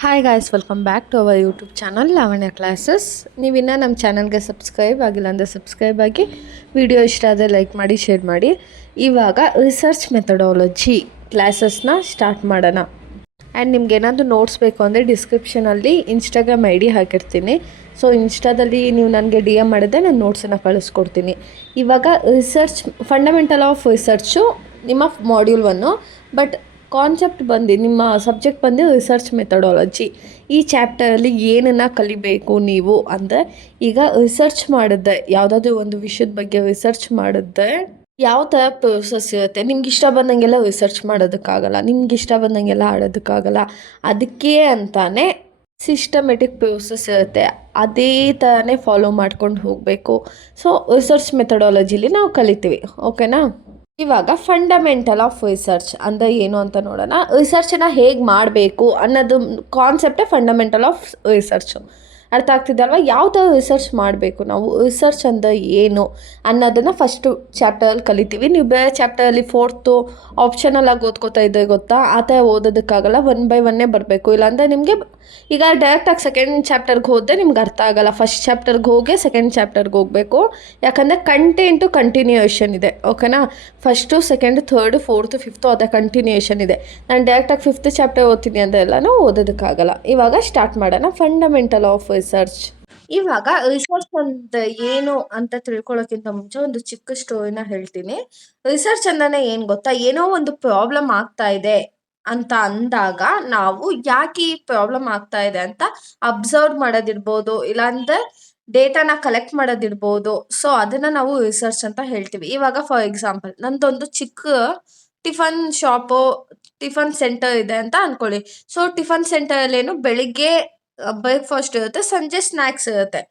Hi guys, welcome back to our YouTube channel Lavanya classes. ನೀವಿನ್ನೂ ನಮ್ಮ ಚಾನಲ್ಗೆ ಸಬ್ಸ್ಕ್ರೈಬ್ ಆಗಿಲ್ಲ ಅಂದರೆ ಸಬ್ಸ್ಕ್ರೈಬ್ ಆಗಿ, ವಿಡಿಯೋ ಇಷ್ಟ ಆದರೆ ಲೈಕ್ ಮಾಡಿ, ಶೇರ್ ಮಾಡಿ. ಇವಾಗ ರಿಸರ್ಚ್ ಮೆಥಡಾಲಜಿ ಕ್ಲಾಸಸ್ನ ಸ್ಟಾರ್ಟ್ ಮಾಡೋಣ. ಆ್ಯಂಡ್ ನಿಮ್ಗೆ ಏನಾದರೂ ನೋಟ್ಸ್ ಬೇಕು ಅಂದರೆ ಡಿಸ್ಕ್ರಿಪ್ಷನಲ್ಲಿ ಇನ್ಸ್ಟಾಗ್ರಾಮ್ ಐ ಡಿ ಹಾಕಿರ್ತೀನಿ. ಸೊ ಇನ್ಸ್ಟಾದಲ್ಲಿ ನೀವು ನನಗೆ ಡಿ ಎಮ್ ಮಾಡಿದ್ರೆ ನಾನು ನೋಟ್ಸನ್ನು ಕಳಿಸ್ಕೊಡ್ತೀನಿ. ಇವಾಗ ರಿಸರ್ಚ್ ಫಂಡಮೆಂಟಲ್ ಆಫ್ ರಿಸರ್ಚು ನಿಮ್ಮ ಮಾಡ್ಯೂಲ್ 1, ಬಟ್ ಕಾನ್ಸೆಪ್ಟ್ ಬಂದು ನಿಮ್ಮ ಸಬ್ಜೆಕ್ಟ್ ಬಂದು ರಿಸರ್ಚ್ ಮೆಥಡಾಲಜಿ. ಈ ಚಾಪ್ಟರಲ್ಲಿ ಏನನ್ನು ಕಲಿಬೇಕು ನೀವು ಅಂದರೆ, ಈಗ ರಿಸರ್ಚ್ ಮಾಡಿದ್ದೆ ಯಾವುದಾದ್ರೂ ಒಂದು ವಿಷಯದ ಬಗ್ಗೆ ರಿಸರ್ಚ್ ಮಾಡಿದ್ದೆ ಯಾವ ಥರ ಪ್ರೋಸೆಸ್ ಇರುತ್ತೆ. ನಿಮ್ಗೆ ಇಷ್ಟ ಬಂದಂಗೆಲ್ಲ ರಿಸರ್ಚ್ ಮಾಡೋದಕ್ಕಾಗಲ್ಲ, ನಿಮ್ಗೆ ಇಷ್ಟ ಬಂದಂಗೆಲ್ಲ ಆಡೋದಕ್ಕಾಗಲ್ಲ. ಅದಕ್ಕೆ ಅಂತಾನೆ ಸಿಸ್ಟಮೆಟಿಕ್ ಪ್ರೋಸೆಸ್ ಇರುತ್ತೆ, ಅದೇ ಥರನೇ ಫಾಲೋ ಮಾಡ್ಕೊಂಡು ಹೋಗಬೇಕು. ಸೊ ರಿಸರ್ಚ್ ಮೆಥಡಾಲಜಿಲಿ ನಾವು ಕಲಿತೀವಿ, ಓಕೆನಾ. ಇವಾಗ ಫಂಡಮೆಂಟಲ್ ಆಫ್ ರಿಸರ್ಚ್ ಅಂದರೆ ಏನು ಅಂತ ನೋಡೋಣ. ರಿಸರ್ಚನ್ನ ಹೇಗೆ ಮಾಡಬೇಕು ಅನ್ನೋದು ಕಾನ್ಸೆಪ್ಟೇ ಫಂಡಮೆಂಟಲ್ ಆಫ್ ರಿಸರ್ಚು. ಅರ್ಥ ಆಗ್ತಿದ್ದಲ್ವ? ಯಾವ ಥರ ರಿಸರ್ಚ್ ಮಾಡಬೇಕು, ನಾವು ರಿಸರ್ಚ್ ಅಂದರೆ ಏನು ಅನ್ನೋದನ್ನು ಫಸ್ಟು ಚಾಪ್ಟರಲ್ಲಿ ಕಲಿತೀವಿ. ನೀವು ಬೇರೆ ಚಾಪ್ಟರಲ್ಲಿ ಫೋರ್ತು ಆಪ್ಷನಲ್ಲಾಗಿ ಓದ್ಕೋತಾ ಇದ್ದರೆ ಗೊತ್ತಾ, ಆ ಥರ ಓದೋದಕ್ಕಾಗಲ್ಲ, 1 by 1 ಬರಬೇಕು. ಇಲ್ಲಾಂದರೆ ನಿಮಗೆ ಈಗ ಡೈರೆಕ್ಟಾಗಿ ಸೆಕೆಂಡ್ ಚಾಪ್ಟರ್ಗೆ ಹೋದರೆ ನಿಮ್ಗೆ ಅರ್ಥ ಆಗೋಲ್ಲ. ಫಸ್ಟ್ ಚಾಪ್ಟರ್ಗೆ ಹೋಗಿ ಸೆಕೆಂಡ್ ಚಾಪ್ಟರ್ಗೆ ಹೋಗಬೇಕು, ಯಾಕಂದರೆ ಕಂಟೆಂಟು ಕಂಟಿನ್ಯೂಯೇಷನ್ ಇದೆ, ಓಕೆನಾ. First, second, third, fourth, fifth ಅದೇ ಕಂಟಿನ್ಯೂಯೇಷನ್ ಇದೆ. ನಾನು ಡೈರೆಕ್ಟಾಗಿ 5th ಚಾಪ್ಟರ್ ಓದ್ತೀನಿ ಅಂದರೆ ಎಲ್ಲನೂ ಓದೋದಕ್ಕಾಗಲ್ಲ. ಇವಾಗ ಸ್ಟಾರ್ಟ್ ಮಾಡೋಣ. Fundamental of research. ಇವಾಗ ರಿಸರ್ಚ್ ಅಂತ ಏನು ಅಂತ ತಿಳ್ಕೊಳ್ಳೋಕ್ಕಿಂತ ಮುಂಚೆ ಒಂದು ಚಿಕ್ಕ ಸ್ಟೋರಿನ ಹೇಳ್ತೀನಿ. ರಿಸರ್ಚ್ ಅಂದ್ರೆ ಏನು ಗೊತ್ತಾ, ಏನೋ ಒಂದು ಪ್ರಾಬ್ಲಮ್ ಆಗ್ತಾ ಇದೆ ಅಂತ ಅಂದಾಗ ನಾವು ಯಾಕೆ ಈ ಪ್ರಾಬ್ಲಮ್ ಆಗ್ತಾ ಇದೆ ಅಂತ ಅಬ್ಸರ್ವ್ ಮಾಡೋದಿರ್ಬೋದು, ಇಲ್ಲಾಂದ್ರೆ ಡೇಟಾನ ಕಲೆಕ್ಟ್ ಮಾಡೋದಿರ್ಬೋದು. ಸೊ ಅದನ್ನ ನಾವು ರಿಸರ್ಚ್ ಅಂತ ಹೇಳ್ತೀವಿ. ಇವಾಗ ಫಾರ್ ಎಕ್ಸಾಂಪಲ್, ನಂದೊಂದು ಚಿಕ್ಕ ಟಿಫನ್ ಶಾಪು, ಟಿಫನ್ ಸೆಂಟರ್ ಇದೆ ಅಂತ ಅನ್ಕೊಳ್ಳಿ. ಸೊ ಟಿಫನ್ ಸೆಂಟರ್ ಏನು, ಬೆಳಿಗ್ಗೆ ಬ್ರೇಕ್ಫಾಸ್ಟ್ ಇರುತ್ತೆ, ಸಂಜೆ ಸ್ನ್ಯಾಕ್ಸ್ ಇರುತ್ತೆ.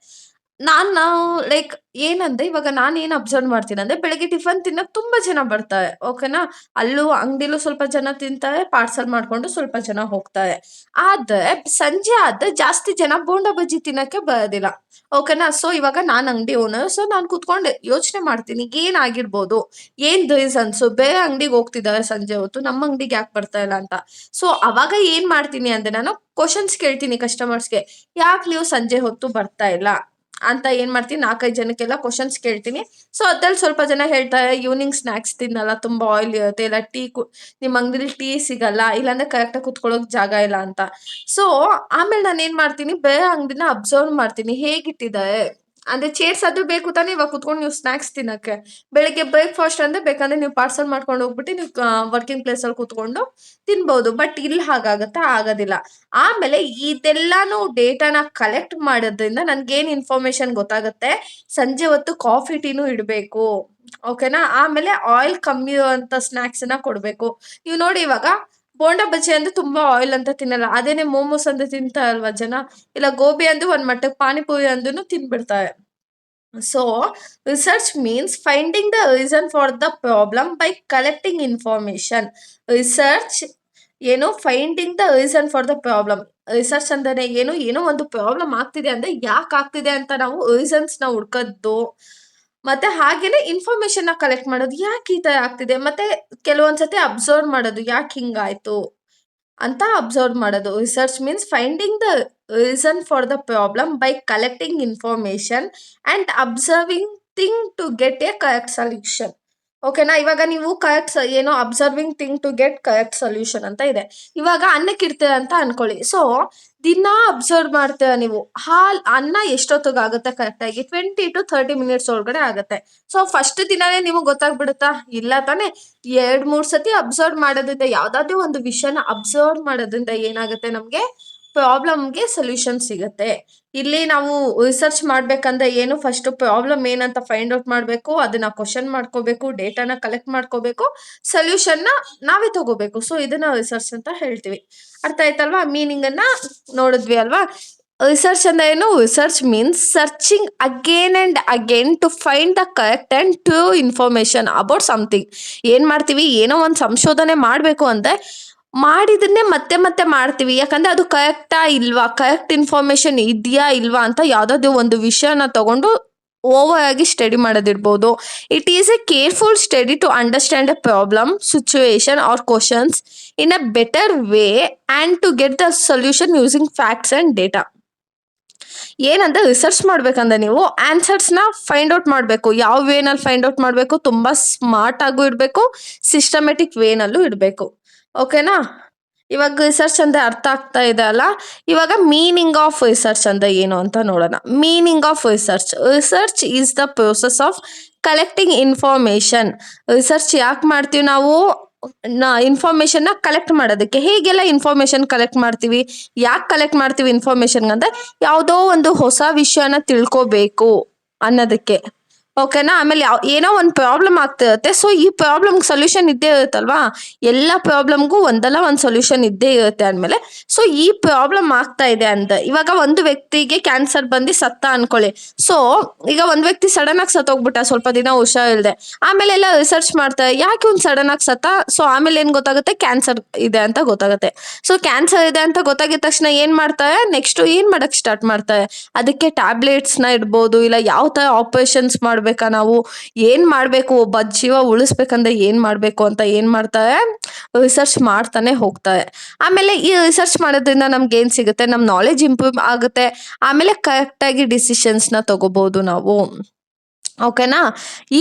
ನಾವು ಲೈಕ್ ಏನಂದ್ರೆ, ಇವಾಗ ನಾನು ಏನು ಅಬ್ಸರ್ವ್ ಮಾಡ್ತೀನಿ ಅಂದರೆ, ಬೆಳಗ್ಗೆ ಟಿಫನ್ ತಿನ್ನೋಕೆ ತುಂಬ ಜನ ಬರ್ತಾರೆ, ಓಕೆನಾ. ಅಲ್ಲೂ ಅಂಗಡಿಲೂ ಸ್ವಲ್ಪ ಜನ ತಿಂತಾರೆ, ಪಾರ್ಸಲ್ ಮಾಡಿಕೊಂಡು ಸ್ವಲ್ಪ ಜನ ಹೋಗ್ತಾರೆ. ಆದರೆ ಸಂಜೆ ಆದರೆ ಜಾಸ್ತಿ ಜನ ಬೋಂಡ ಬಜ್ಜಿ ತಿನ್ನೋಕ್ಕೆ ಬರೋದಿಲ್ಲ, ಓಕೆನಾ. ಸೊ ಇವಾಗ ನಾನು ಅಂಗಡಿ ಓನರ್, ಸೊ ನಾನು ಕೂತ್ಕೊಂಡು ಯೋಚನೆ ಮಾಡ್ತೀನಿ ಏನಾಗಿರ್ಬೋದು, ಏನು ರೀಸನ್ಸು, ಬೇರೆ ಅಂಗಡಿಗೆ ಹೋಗ್ತಿದ್ದಾರೆ ಸಂಜೆ ಹೊತ್ತು, ನಮ್ಮ ಅಂಗಡಿಗೆ ಯಾಕೆ ಬರ್ತಾ ಇಲ್ಲ ಅಂತ. ಸೊ ಅವಾಗ ಏನು ಮಾಡ್ತೀನಿ ಅಂದರೆ, ನಾನು ಕ್ವಶನ್ಸ್ ಕೇಳ್ತೀನಿ ಕಸ್ಟಮರ್ಸ್ಗೆ, ಯಾಕೆ ನೀವು ಸಂಜೆ ಹೊತ್ತು ಬರ್ತಾ ಇಲ್ಲ ಅಂತ. ಏನು ಮಾಡ್ತೀನಿ, 4-5 ಜನಕ್ಕೆಲ್ಲ ಕ್ವಶನ್ಸ್ ಕೇಳ್ತೀನಿ. ಸೊ ಅದ್ರಲ್ಲಿ ಸ್ವಲ್ಪ ಜನ ಹೇಳ್ತಾರೆ, ಈವ್ನಿಂಗ್ ಸ್ನ್ಯಾಕ್ಸ್ ತಿನ್ನಲ್ಲ, ತುಂಬ ಆಯಿಲ್ ಇರುತ್ತೆ, ಇಲ್ಲ ನಿಮ್ಮ ಅಂಗಡಿಲಿ ಟೀ ಸಿಗಲ್ಲ, ಇಲ್ಲಾಂದ್ರೆ ಕರೆಕ್ಟಾಗಿ ಕುತ್ಕೊಳ್ಳೋಕೆ ಜಾಗ ಇಲ್ಲ ಅಂತ. ಸೊ ಆಮೇಲೆ ನಾನು ಏನು ಮಾಡ್ತೀನಿ, ಬೇರೆ ಅಂಗಡಿನ ಅಬ್ಸರ್ವ್ ಮಾಡ್ತೀನಿ, ಹೇಗಿಟ್ಟಿದ್ದಾರೆ ಅಂದರೆ. ಚೇರ್ಸ್ ಅದು ಬೇಕು ತಾನೇ ಇವಾಗ ಕುತ್ಕೊಂಡು ನೀವು ಸ್ನ್ಯಾಕ್ಸ್ ತಿನ್ನೋಕ್ಕೆ. ಬೆಳಿಗ್ಗೆ ಬ್ರೇಕ್ಫಾಸ್ಟ್ ಅಂದರೆ ಬೇಕಂದ್ರೆ ನೀವು ಪಾರ್ಸಲ್ ಮಾಡ್ಕೊಂಡು ಹೋಗ್ಬಿಟ್ಟು ನೀವು ವರ್ಕಿಂಗ್ ಪ್ಲೇಸಲ್ಲಿ ಕೂತ್ಕೊಂಡು ತಿನ್ಬೋದು. ಬಟ್ ಇಲ್ಲಿ ಹಾಗಾಗತ್ತಾ? ಆಗೋದಿಲ್ಲ. ಆಮೇಲೆ ಇದೆಲ್ಲಾನು ಡೇಟಾನ ಕಲೆಕ್ಟ್ ಮಾಡೋದ್ರಿಂದ ನನ್ಗೇನು ಇನ್ಫಾರ್ಮೇಶನ್ ಗೊತ್ತಾಗುತ್ತೆ, ಸಂಜೆ ಹೊತ್ತು ಕಾಫಿ ಟೀನು ಇಡಬೇಕು, ಓಕೆನಾ. ಆಮೇಲೆ ಆಯಿಲ್ ಕಮ್ಮಿ ಇರುವಂಥ ಸ್ನ್ಯಾಕ್ಸನ್ನ ಕೊಡಬೇಕು. ನೀವು ನೋಡಿ, ಇವಾಗ ಬೋಂಡ ಬಜ್ಜಿ ಅಂದ್ರೆ ತುಂಬಾ ಆಯಿಲ್ ಅಂತ ತಿನ್ನಲ್ಲ, ಅದೇನೆ ಮೋಮೋಸ್ ಅಂದ್ರೆ ತಿಂತಾರಲ್ವಾ ಜನ, ಇಲ್ಲ ಗೋಬಿ ಅಂದ್ರೆ ಒಂದ್ ಮಟ್ಟಕ್ಕೆ ಪಾನಿಪುರಿ ಅಂದ್ರೂ ತಿನ್ಬಿಡ್ತಾರೆ. So research means finding the reason for the problem by collecting information. Research ಏನು, finding the reason for the problem. Research ಅಂದ್ರೆ ಏನು, ಏನೋ ಒಂದು ಪ್ರಾಬ್ಲಮ್ ಆಗ್ತಿದೆ ಅಂದ್ರೆ ಯಾಕೆ ಆಗ್ತಿದೆ ಅಂತ ನಾವು ರೀಸನ್ಸ್ನ ಹುಡ್ಕೋದು, ಮತ್ತೆ ಹಾಗೇನೆ ಇನ್ಫಾರ್ಮೇಶನ್ನ ಕಲೆಕ್ಟ್ ಮಾಡೋದು, ಯಾಕೆ ಈ ಥರ ಆಗ್ತಿದೆ, ಮತ್ತೆ ಕೆಲವೊಂದ್ಸತಿ ಅಬ್ಸರ್ವ್ ಮಾಡೋದು, ಯಾಕೆ ಹಿಂಗಾಯ್ತು ಅಂತ ಅಬ್ಸರ್ವ್ ಮಾಡೋದು. Research means finding the reason for the problem by collecting information and observing thing to get a correct solution, ಓಕೆನಾ. ಇವಾಗ ನೀವು ಕರೆಕ್ಟ್ ಏನೋ observing thing to get correct solution ಅಂತ ಇದೆ. ಇವಾಗ ಅನ್ನಕ್ಕಿಡ್ತೀರ ಅಂತ ಅನ್ಕೊಳ್ಳಿ. ಸೊ ದಿನ ಅಬ್ಸರ್ವ್ ಮಾಡ್ತೀರ ನೀವು, ಅನ್ನ ಎಷ್ಟೊತ್ತಿಗಾಗುತ್ತೆ ಕರೆಕ್ಟಾಗಿ, 20 to 30 minutes ಒಳಗಡೆ ಆಗುತ್ತೆ. ಸೊ ಫಸ್ಟ್ ದಿನನೇ ನಿಮಗೆ ಗೊತ್ತಾಗ್ಬಿಡುತ್ತಾ? ಇಲ್ಲ ತಾನೇ. 2-3 ಸತಿ ಅಬ್ಸರ್ವ್ ಮಾಡೋದ್ರಿಂದ, ಯಾವುದಾದ್ರೂ ಒಂದು ವಿಷಯನ ಅಬ್ಸರ್ವ್ ಮಾಡೋದ್ರಿಂದ ಏನಾಗುತ್ತೆ, ನಮಗೆ ಪ್ರಾಬ್ಲಮ್ಗೆ ಸೊಲ್ಯೂಷನ್ ಸಿಗುತ್ತೆ. ಇಲ್ಲಿ ನಾವು ರಿಸರ್ಚ್ ಮಾಡ್ಬೇಕಂದ್ರೆ ಏನು, ಫಸ್ಟ್ ಪ್ರಾಬ್ಲಮ್ ಏನಂತ ಫೈಂಡ್ ಔಟ್ ಮಾಡಬೇಕು, ಅದನ್ನ ಕ್ವಶನ್ ಮಾಡ್ಕೋಬೇಕು, ಡೇಟಾನ ಕಲೆಕ್ಟ್ ಮಾಡ್ಕೋಬೇಕು, ಸೊಲ್ಯೂಷನ್ನ ನಾವೇ ತಗೋಬೇಕು. ಸೊ ಇದನ್ನ ರಿಸರ್ಚ್ ಅಂತ ಹೇಳ್ತೀವಿ. ಅರ್ಥ ಆಯ್ತಲ್ವಾ? ಮೀನಿಂಗ್ ಅನ್ನ ನೋಡಿದ್ವಿ ಅಲ್ವಾ. ರಿಸರ್ಚ್ ಅಂದ್ರೆ ಏನು, research means searching again and again to find the correct and true information about something. ಏನ್ ಮಾಡ್ತೀವಿ, ಏನೋ ಒಂದು ಸಂಶೋಧನೆ ಮಾಡಬೇಕು ಅಂದ್ರೆ ಮಾಡಿದನ್ನೇ ಮತ್ತೆ ಮತ್ತೆ ಮಾಡ್ತೀವಿ, ಯಾಕಂದ್ರೆ ಅದು ಕರೆಕ್ಟಾ ಇಲ್ವಾ, ಕರೆಕ್ಟ್ ಇನ್ಫಾರ್ಮೇಶನ್ ಇದೆಯಾ ಇಲ್ವಾ ಅಂತ ಯಾವುದಾದ್ರೂ ಒಂದು ವಿಷಯನ ತಗೊಂಡು ಓವರ್ ಆಗಿ ಸ್ಟಡಿ ಮಾಡೋದಿರ್ಬೋದು. It is a careful study to understand a problem, situation or questions in a better way and to get the solution using facts and data. ಏನಂತ ರಿಸರ್ಚ್ ಮಾಡ್ಬೇಕಂದ್ರೆ ನೀವು ಆನ್ಸರ್ಸ್ನ ಫೈಂಡ್ ಔಟ್ ಮಾಡಬೇಕು. ಯಾವ ವೇನಲ್ಲಿ ಫೈಂಡ್ ಔಟ್ ಮಾಡಬೇಕು, ತುಂಬ smart ಆಗೂ ಇರಬೇಕು, systematic ವೇನಲ್ಲೂ ಇರಬೇಕು. ಓಕೆನಾ? ಇವಾಗ ರಿಸರ್ಚ್ ಅಂದ್ರೆ ಅರ್ಥ ಆಗ್ತಾ ಇದೆ ಅಲ್ಲ. ಇವಾಗ ಮೀನಿಂಗ್ ಆಫ್ ರಿಸರ್ಚ್ ಅಂದ್ರೆ ಏನು ಅಂತ ನೋಡೋಣ. Meaning of research: research is the process of collecting information. Research ಯಾಕೆ ಮಾಡ್ತೀವಿ ನಾವು? ಇನ್ಫಾರ್ಮೇಶನ್ನ ಕಲೆಕ್ಟ್ ಮಾಡೋದಕ್ಕೆ. ಹೇಗೆಲ್ಲ ಇನ್ಫಾರ್ಮೇಶನ್ ಕಲೆಕ್ಟ್ ಮಾಡ್ತೀವಿ, ಯಾಕೆ ಕಲೆಕ್ಟ್ ಮಾಡ್ತೀವಿ ಇನ್ಫಾರ್ಮೇಶನ್ ಅಂದ್ರೆ ಯಾವುದೋ ಒಂದು ಹೊಸ ವಿಷಯನ ತಿಳ್ಕೋಬೇಕು ಅನ್ನೋದಕ್ಕೆ. ಓಕೆನಾ? ಆಮೇಲೆ ಏನೋ ಒಂದು ಪ್ರಾಬ್ಲಮ್ ಆಗ್ತಿರುತ್ತೆ. ಸೊ ಈ ಪ್ರಾಬ್ಲಮ್ ಸೊಲ್ಯೂಷನ್ ಇದ್ದೇ ಇರುತ್ತಲ್ವಾ. ಎಲ್ಲ ಪ್ರಾಬ್ಲಮ್ಗೂ ಒಂದಲ್ಲ ಒಂದು ಸೊಲ್ಯೂಷನ್ ಇದ್ದೇ ಇರುತ್ತೆ ಅಂದಮೇಲೆ, ಸೊ ಈ ಪ್ರಾಬ್ಲಮ್ ಆಗ್ತಾ ಇದೆ ಅಂತ. ಇವಾಗ ಒಂದು ವ್ಯಕ್ತಿಗೆ ಕ್ಯಾನ್ಸರ್ ಬಂದು ಸತ್ತ ಅನ್ಕೊಳ್ಳಿ. ಸೊ ಈಗ ಒಂದು ವ್ಯಕ್ತಿ ಸಡನ್ ಆಗಿ ಸತ್ತೋಗ್ಬಿಟ್ಟ, ಸ್ವಲ್ಪ ದಿನ ಹುಷಾರಿಲ್ಲದೆ. ಆಮೇಲೆ ಎಲ್ಲ ರಿಸರ್ಚ್ ಮಾಡ್ತಾರೆ, ಯಾಕೆ ಒಂದು ಸಡನ್ ಆಗಿ ಸತ್ತ. ಸೊ ಆಮೇಲೆ ಏನು ಗೊತ್ತಾಗುತ್ತೆ? ಕ್ಯಾನ್ಸರ್ ಇದೆ ಅಂತ ಗೊತ್ತಾಗುತ್ತೆ. ಸೊ ಕ್ಯಾನ್ಸರ್ ಇದೆ ಅಂತ ಗೊತ್ತಾಗಿದ ತಕ್ಷಣ ಏನು ಮಾಡ್ತಾರೆ? ನೆಕ್ಸ್ಟ್ ಏನು ಮಾಡಕ್ಕೆ ಸ್ಟಾರ್ಟ್ ಮಾಡ್ತಾರೆ? ಅದಕ್ಕೆ ಟ್ಯಾಬ್ಲೆಟ್ಸ್ನ ಇಡ್ಬೋದು, ಇಲ್ಲ ಯಾವ ಥರ ಆಪರೇಷನ್ಸ್ ಮಾಡಬೇಕಾ, ನಾವು ಏನು ಮಾಡಬೇಕು, ಒಬ್ಬ ಜೀವ ಉಳಿಸ್ಬೇಕಂದ್ರೆ ಏನು ಮಾಡಬೇಕು ಅಂತ ಏನು ಮಾಡ್ತಾರೆ? ರಿಸರ್ಚ್ ಮಾಡ್ತಾನೆ ಹೋಗ್ತಾರೆ. ಆಮೇಲೆ ಈ ರಿಸರ್ಚ್ ಮಾಡೋದ್ರಿಂದ ನಮ್ಗೆ ಏನು ಸಿಗುತ್ತೆ? ನಮ್ಮ ನಾಲೆಜ್ ಇಂಪ್ರೂವ್ ಆಗುತ್ತೆ. ಆಮೇಲೆ ಕರೆಕ್ಟಾಗಿ ಡಿಸಿಷನ್ಸ್ನ ತಗೋಬಹುದು ನಾವು. ಓಕೆನಾ?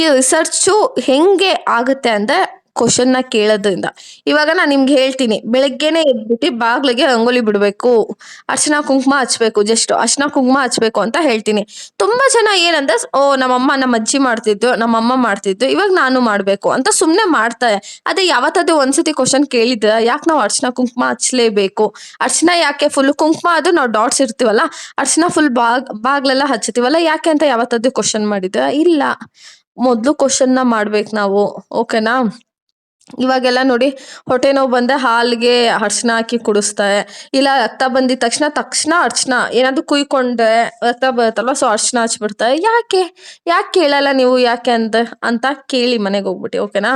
ಈ ರಿಸರ್ಚು ಹೆಂಗೆ ಆಗುತ್ತೆ ಅಂದರೆ ಕ್ವಶನ್ನ ಕೇಳೋದ್ರಿಂದ. ಇವಾಗ ನಾನು ನಿಮ್ಗೆ ಹೇಳ್ತೀನಿ, ಬೆಳಗ್ಗೆನೆ ಎದ್ಬಿಟ್ಟು ಬಾಗ್ಲಿಗೆ ರಂಗೋಲಿ ಬಿಡಬೇಕು, ಅರ್ಶಿನ ಕುಂಕುಮ ಹಚ್ಬೇಕು, ಜಸ್ಟ್ ಅರ್ಶಿನ ಕುಂಕುಮ ಹಚ್ಬೇಕು ಅಂತ ಹೇಳ್ತೀನಿ. ತುಂಬ ಜನ ಏನಂದ್ರೆ, ಓ ನಮ್ಮಮ್ಮ ನಮ್ಮ ಅಜ್ಜಿ ಮಾಡ್ತಿದ್ದು, ನಮ್ಮಮ್ಮ ಮಾಡ್ತಿದ್ದು, ಇವಾಗ ನಾನು ಮಾಡಬೇಕು ಅಂತ ಸುಮ್ಮನೆ ಮಾಡ್ತಾರೆ. ಅದೇ ಯಾವತ್ತಾದ್ರೂ ಒಂದ್ಸತಿ ಕ್ವಶನ್ ಕೇಳಿದ್ರೆ, ಯಾಕೆ ನಾವು ಅರ್ಶಿನ ಕುಂಕುಮ ಹಚ್ಲೇಬೇಕು? ಅರ್ಶಿನ ಯಾಕೆ ಫುಲ್ ಕುಂಕುಮ ಅದು ನಾವು ಡಾಟ್ಸ್ ಇರ್ತೀವಲ್ಲ, ಅರ್ಶಿನ ಫುಲ್ ಬಾಗ್ಲೆಲ್ಲ ಹಚ್ತೀವಲ್ಲ, ಯಾಕೆ ಅಂತ ಯಾವತ್ತಾದ್ರೂ ಕ್ವಶನ್ ಮಾಡಿದ್ರೆ ಇಲ್ಲ. ಮೊದಲು ಕ್ವಶನ್ನ ಮಾಡ್ಬೇಕು ನಾವು. ಓಕೆನಾ? ಇವಾಗೆಲ್ಲ ನೋಡಿ, ಹೊಟ್ಟೆ ನೋವು ಬಂದರೆ ಹಾಲಿಗೆ ಅರ್ಶಿನ ಹಾಕಿ ಕುಡಿಸ್ತಾರೆ. ಇಲ್ಲ ರಕ್ತ ಬಂದಿದ ತಕ್ಷಣ ಅರ್ಶಿನ ಏನಾದರೂ ಕುಯ್ಕೊಂಡ್ರೆ ರಕ್ತ ಬರುತ್ತಲ್ವ, ಸೊ ಅರ್ಶಿನ ಹಚ್ಬಿಡ್ತಾರೆ. ಯಾಕೆ ಕೇಳಲ್ಲ ನೀವು ಯಾಕೆ ಅಂತ ಕೇಳಿ ಮನೆಗೆ ಹೋಗ್ಬಿಟ್ಟು. ಓಕೆನಾ?